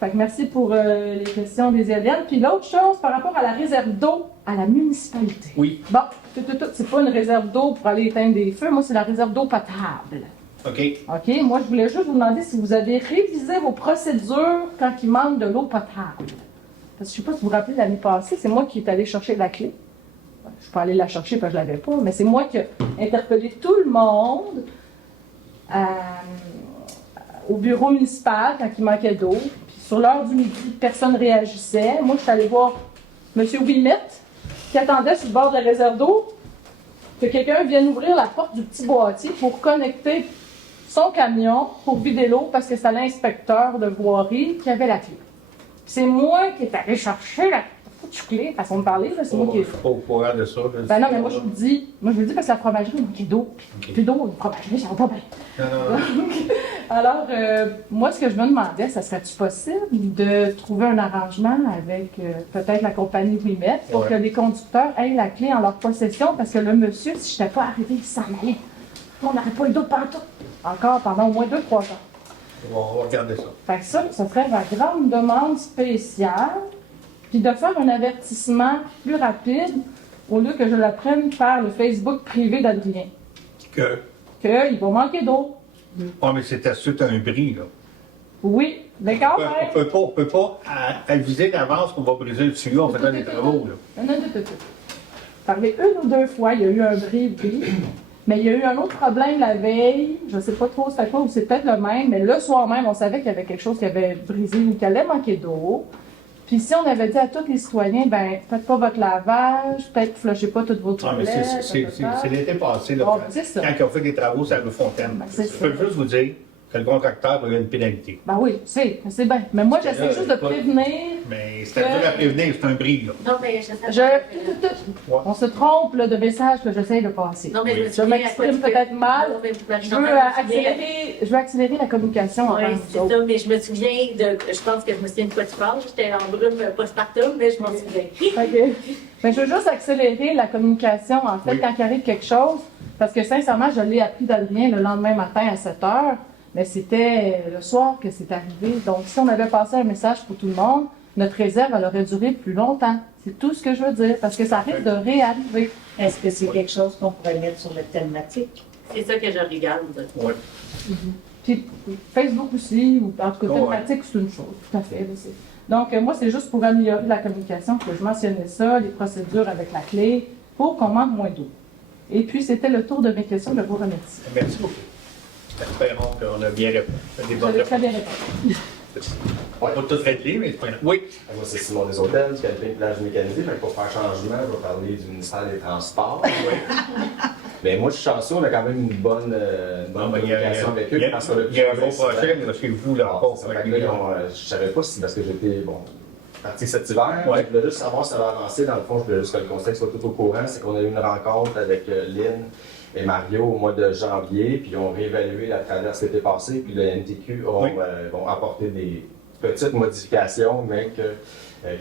Fait que merci pour les questions des éoliennes. Puis l'autre chose, par rapport à la réserve d'eau à la municipalité. Oui, Bon, c'est pas une réserve d'eau pour aller éteindre des feux, moi c'est la réserve d'eau potable. OK. OK, moi je voulais juste vous demander si vous avez révisé vos procédures quand il manque de l'eau potable. Parce que je sais pas si vous vous rappelez l'année passée, c'est moi qui est allé chercher la clé. Je suis pas allée la chercher parce que je l'avais pas, mais c'est moi qui ai interpellé tout le monde au bureau municipal quand il manquait d'eau. Puis sur l'heure du midi, personne ne réagissait. Moi, je suis allée voir M. Wilmette qui attendait sur le bord de la réserve d'eau que quelqu'un vienne ouvrir la porte du petit boîtier pour connecter son camion pour vider l'eau parce que c'était l'inspecteur de voirie qui avait la clé. C'est moi qui est allé chercher la foutue clé, façon de parler, là, c'est moi qui ai Je suis pas au courant de ça. là. Ben non, mais moi je vous le dis, parce que la fromagerie manquait d'eau, puis plus d'eau, la fromagerie, ça va pas bien. Non, non. Alors, moi, ce que je me demandais, ça serait-tu possible de trouver un arrangement avec peut-être la compagnie Wimet pour Ouais. que les conducteurs aient la clé en leur possession, parce que le monsieur, si je n'étais pas arrivé, il s'en allait. On n'aurait pas eu d'eau partout. Encore pendant au moins 2-3 ans. On va regarder ça. Fait que ça serait ma grande demande spéciale. puis de faire un avertissement plus rapide au lieu que je le prenne par le Facebook privé d'Adrien. Qu'il va manquer d'eau. Oh, mais c'est suite à un bris, là. Oui, mais quand même. On peut pas aviser d'avance qu'on va briser le tuyau en faisant des travaux, là. Non. Parlé une ou deux fois, il y a eu un bris, mais il y a eu un autre problème la veille. Je ne sais pas trop c'était quoi, ou c'est peut-être le même, mais le soir même, on savait qu'il y avait quelque chose qui avait brisé ou qu'il allait manquer d'eau. Puis si on avait dit à tous les citoyens, ben faites pas votre lavage, peut-être flushez pas toutes vos Ah, mais toilettes. c'est l'été passé, là, Bon, c'est ça. quand ils ont fait des travaux sur la rue Fontaine. Ben, c'est Je ça. peux juste vous dire que le contracteur a eu une pénalité. Ben oui, c'est bien. Mais moi, j'essaie là, juste de pas- prévenir. Mais c'était dur à prévenir, c'est un bris, là. Non, mais je sais pas. On se trompe là, de message que j'essaie de passer. Non, mais je me Je souviens à quoi m'exprime tu fais. peut-être mal. Non, mais Je veux accélérer la communication Oui, entre c'est nous autres. ça, mais je me souviens de. Je pense que je me souviens de quoi tu parles. J'étais en brume postpartum, mais je m'en souviens. OK. Ben, je veux juste accélérer la communication, en fait, quand il arrive quelque chose, parce que sincèrement, je l'ai appris d'Adrien le lendemain matin à 7 h, mais c'était le soir que c'est arrivé. Donc, si on avait passé un message pour tout le monde, notre réserve, elle aurait duré plus longtemps. C'est tout ce que je veux dire, parce que ça risque de réarriver. Est-ce que c'est quelque chose qu'on pourrait mettre sur le thématique? C'est ça que je regarde. Ouais. Puis Facebook aussi, ou en tout cas, Ouais. thématique, c'est une chose, tout à fait. Là, donc, moi, c'est juste pour améliorer la communication que je mentionnais ça, les procédures avec la clé, pour qu'on manque moins d'eau. Et puis, c'était le tour de mes questions. Je vous remercie. Merci beaucoup. Espérons qu'on a bien répondu. Des Vous bonnes avez très réponses. bien répondu. On va pas tout régler, mais c'est pas grave. Oui. Moi, c'est Simon des Hôtels, du camping plage mécanisée. Fait que pour faire changement, je vais parler du ministère des Transports. Mais moi, je suis chanceux, on a quand même une bonne communication avec eux. Il y a un bon projet là, chez vous, là. Bon, ça fait que là, je savais pas si parce que j'étais parti cet hiver. Ouais. Je voulais juste savoir si ça va avancer. Dans le fond, je voulais juste que le conseil soit tout au courant. C'est qu'on a eu une rencontre avec Lynn et Mario au mois de janvier, puis ils ont réévalué la traverse l'été passé, puis le NTQ vont apporter des petites modifications, mais qui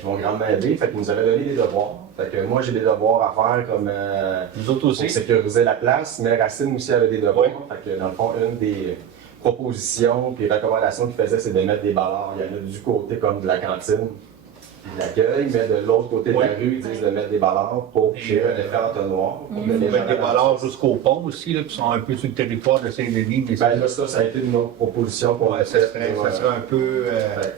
vont grandement aider. Fait qu'ils nous avaient donné des devoirs. Fait que moi, j'ai des devoirs à faire comme Nous autres aussi. pour sécuriser la place, mais Racine aussi avait des devoirs. Fait que dans le fond, une des propositions puis recommandations qu'il faisait, c'est de mettre des ballards. Il y en a du côté comme de la cantine, puis de l'accueil, mais de l'autre côté de la rue, ils disent de mettre des ballards pour créer un effet entonnoir. On peut mettre des ballards jusqu'au pont aussi, là, qui sont un peu sur le territoire de Saint-Denis. Mais Ben là, ça a été une autre proposition pour ça serait un peu.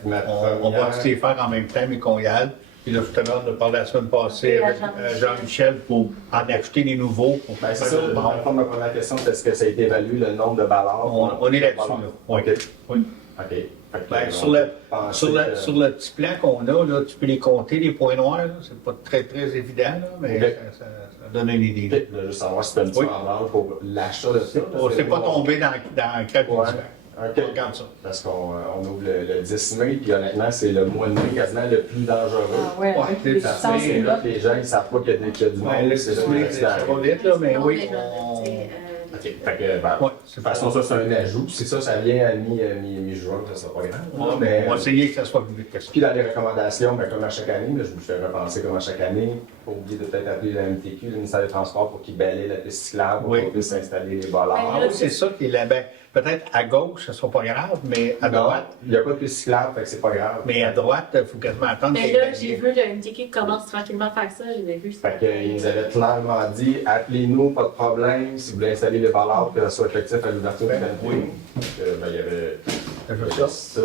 On va tous les faire en même temps, mais qu'on y aille. Puis là, justement, on a parlé la semaine passée avec Jean-Michel pour en acheter des nouveaux. Ben, c'est ça. Dans le fond, ma première question, c'est est-ce que ça a été évalué le nombre de ballards? On est là-dessus, là. OK. Oui. OK. Fait que, Ben, sur le petit plan qu'on a, là, tu peux les compter, les points noirs. là. C'est pas très, très évident, là, mais Ok. ça donne une idée. là. Je veux juste savoir si tu as un petit peu en vente pour l'achat de ça. On ne s'est pas tombé dans le crack du Ouais. fer. OK. Regarde ça. Parce qu'on ouvre le 10 mai, puis honnêtement, c'est le mois de mai quasiment le plus dangereux. Ah ouais, Ouais, avec les c'est Parce que distances, c'est c'est là là. que les gens ils savent pas qu'il y a du monde. Ouais, le c'est là petit que ça va vite, là, mais Non, oui. mais là, on- tu sais, OK. Fait que, ben, Ouais, de c'est toute façon, ça, c'est un ajout. Si ça vient à mi-juin, ça sera pas grave. On va essayer que ça soit plus vite que ça. Puis dans les recommandations, ben, comme à chaque année, mais je me fais repenser comme à chaque année, pas oublier de peut-être appeler la MTQ, le ministère des Transports, pour qu'ils balaient la piste cyclable, pour Oui. qu'on puisse installer les ballards. Ah oui, c'est ça qui est là. Ben, peut-être à gauche, ça ne sera pas grave, mais à Non, droite. il n'y a pas de piste cyclable, fait que c'est pas grave. Mais à droite, il faut quasiment attendre. Mais qu'il y ait là, la j'ai ligne. vu le MTQ qui commence tranquillement à faire ça. J'avais vu ça. Fait qu'ils nous avaient clairement dit, appelez-nous, pas de problème, si vous voulez installer les ballards, que ça soit effectif à l'ouverture du 21. Oui. Donc, ben, il y avait ça.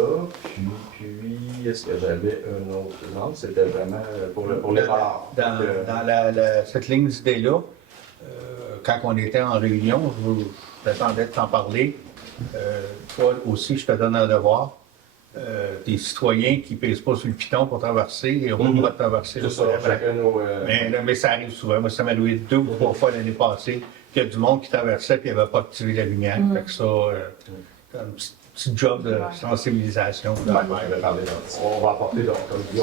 Puis, est-ce que j'avais un autre? Non, c'était vraiment pour les ballards. Dans, Donc, dans cette ligne d'idées-là, quand on était en réunion, je t'attendais de t'en parler. Toi aussi, je te donne un devoir. Des citoyens qui ne pèsent pas sur le piton pour traverser et ont le droit de traverser. c'est ça, chacun nos... Mais ça arrive souvent. Moi, ça m'est arrivé 2 ou 3 fois l'année passée qu'il y a du monde qui traversait et il n'avait pas activé la lumière. Fait que ça, c'est un petit job de sensibilisation. Ouais, on va apporter, donc, comme je dis,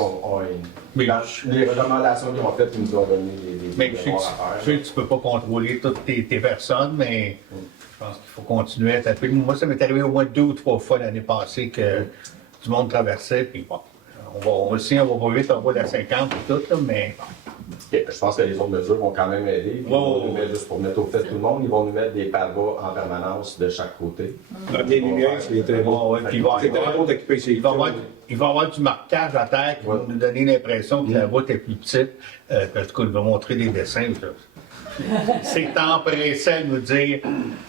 Mais- dans les recommandations qu'ils ont faites, ils nous ont donné des Mais je sais devoirs à que faire. tu ne peux pas contrôler toutes tes personnes, mais je pense qu'il faut continuer à taper. Moi, ça m'est arrivé au moins 2 ou 3 fois l'année passée que du monde traversait, puis bon, on va pas vite, on va la 50 et tout, là, mais Ok, je pense que les autres mesures vont quand même aider. Ils vont Ouais. nous mettre, juste pour mettre au fait tout le monde, ils vont nous mettre des pavas en permanence de chaque côté. Des lumières, c'est très bon. bon, ouais, puis il va y C'est très avoir- bon d'occuper ces il va y avoir il va y avoir du marquage à terre qui va nous donner l'impression que la route est plus petite. Parce qu'on va montrer des dessins. C'est empressé à nous dire,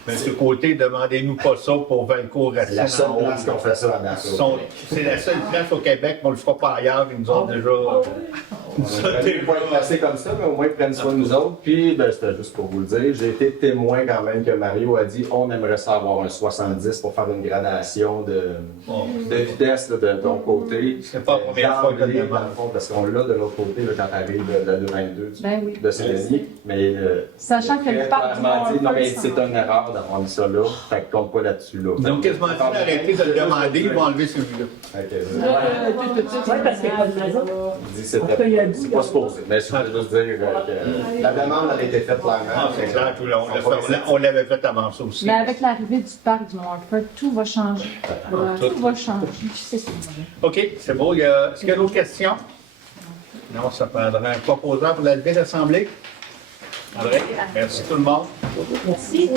M. Côté, demandez-nous pas ça pour Valcourt C'est la seule place qu'on fait ça à date. C'est la seule place au Québec, on le fera pas ailleurs, ils nous ont déjà. On ne pas être placé comme ça, mais au moins ils prennent soin de nous autres. Puis, ben, c'était juste pour vous le dire, j'ai été témoin quand même que Mario a dit on aimerait ça avoir un 70 pour faire une gradation de vitesse là, de ton côté. C'est pas la première fois que je le demande. Dans le fond, parce qu'on l'a de l'autre côté là, quand tu arrives de la 222 Ben oui. de Céline. Mais Sachant que le parc du clairement dit, non, mais Mont-Alfred, c'est une erreur d'avoir mis ça là. Fait que compte pas là-dessus. Là. Donc, quasiment dit d'arrêter de le demander, ils vont enlever celui-là. Oui, parce qu'il n'y a pas de maison. Il dit c'est pas supposé. Mais je voulais juste dire que la demande a été faite clairement. Ah, c'est clair, on l'avait fait avant ça aussi. Mais avec l'arrivée du parc du Mont-Alfred, tout va changer. Tout va changer. C'est ça. OK, c'est beau. Est-ce qu'il y a d'autres questions? Non, ça prendra un proposant pour la levée d'Assemblée. André, merci tout le monde. Merci.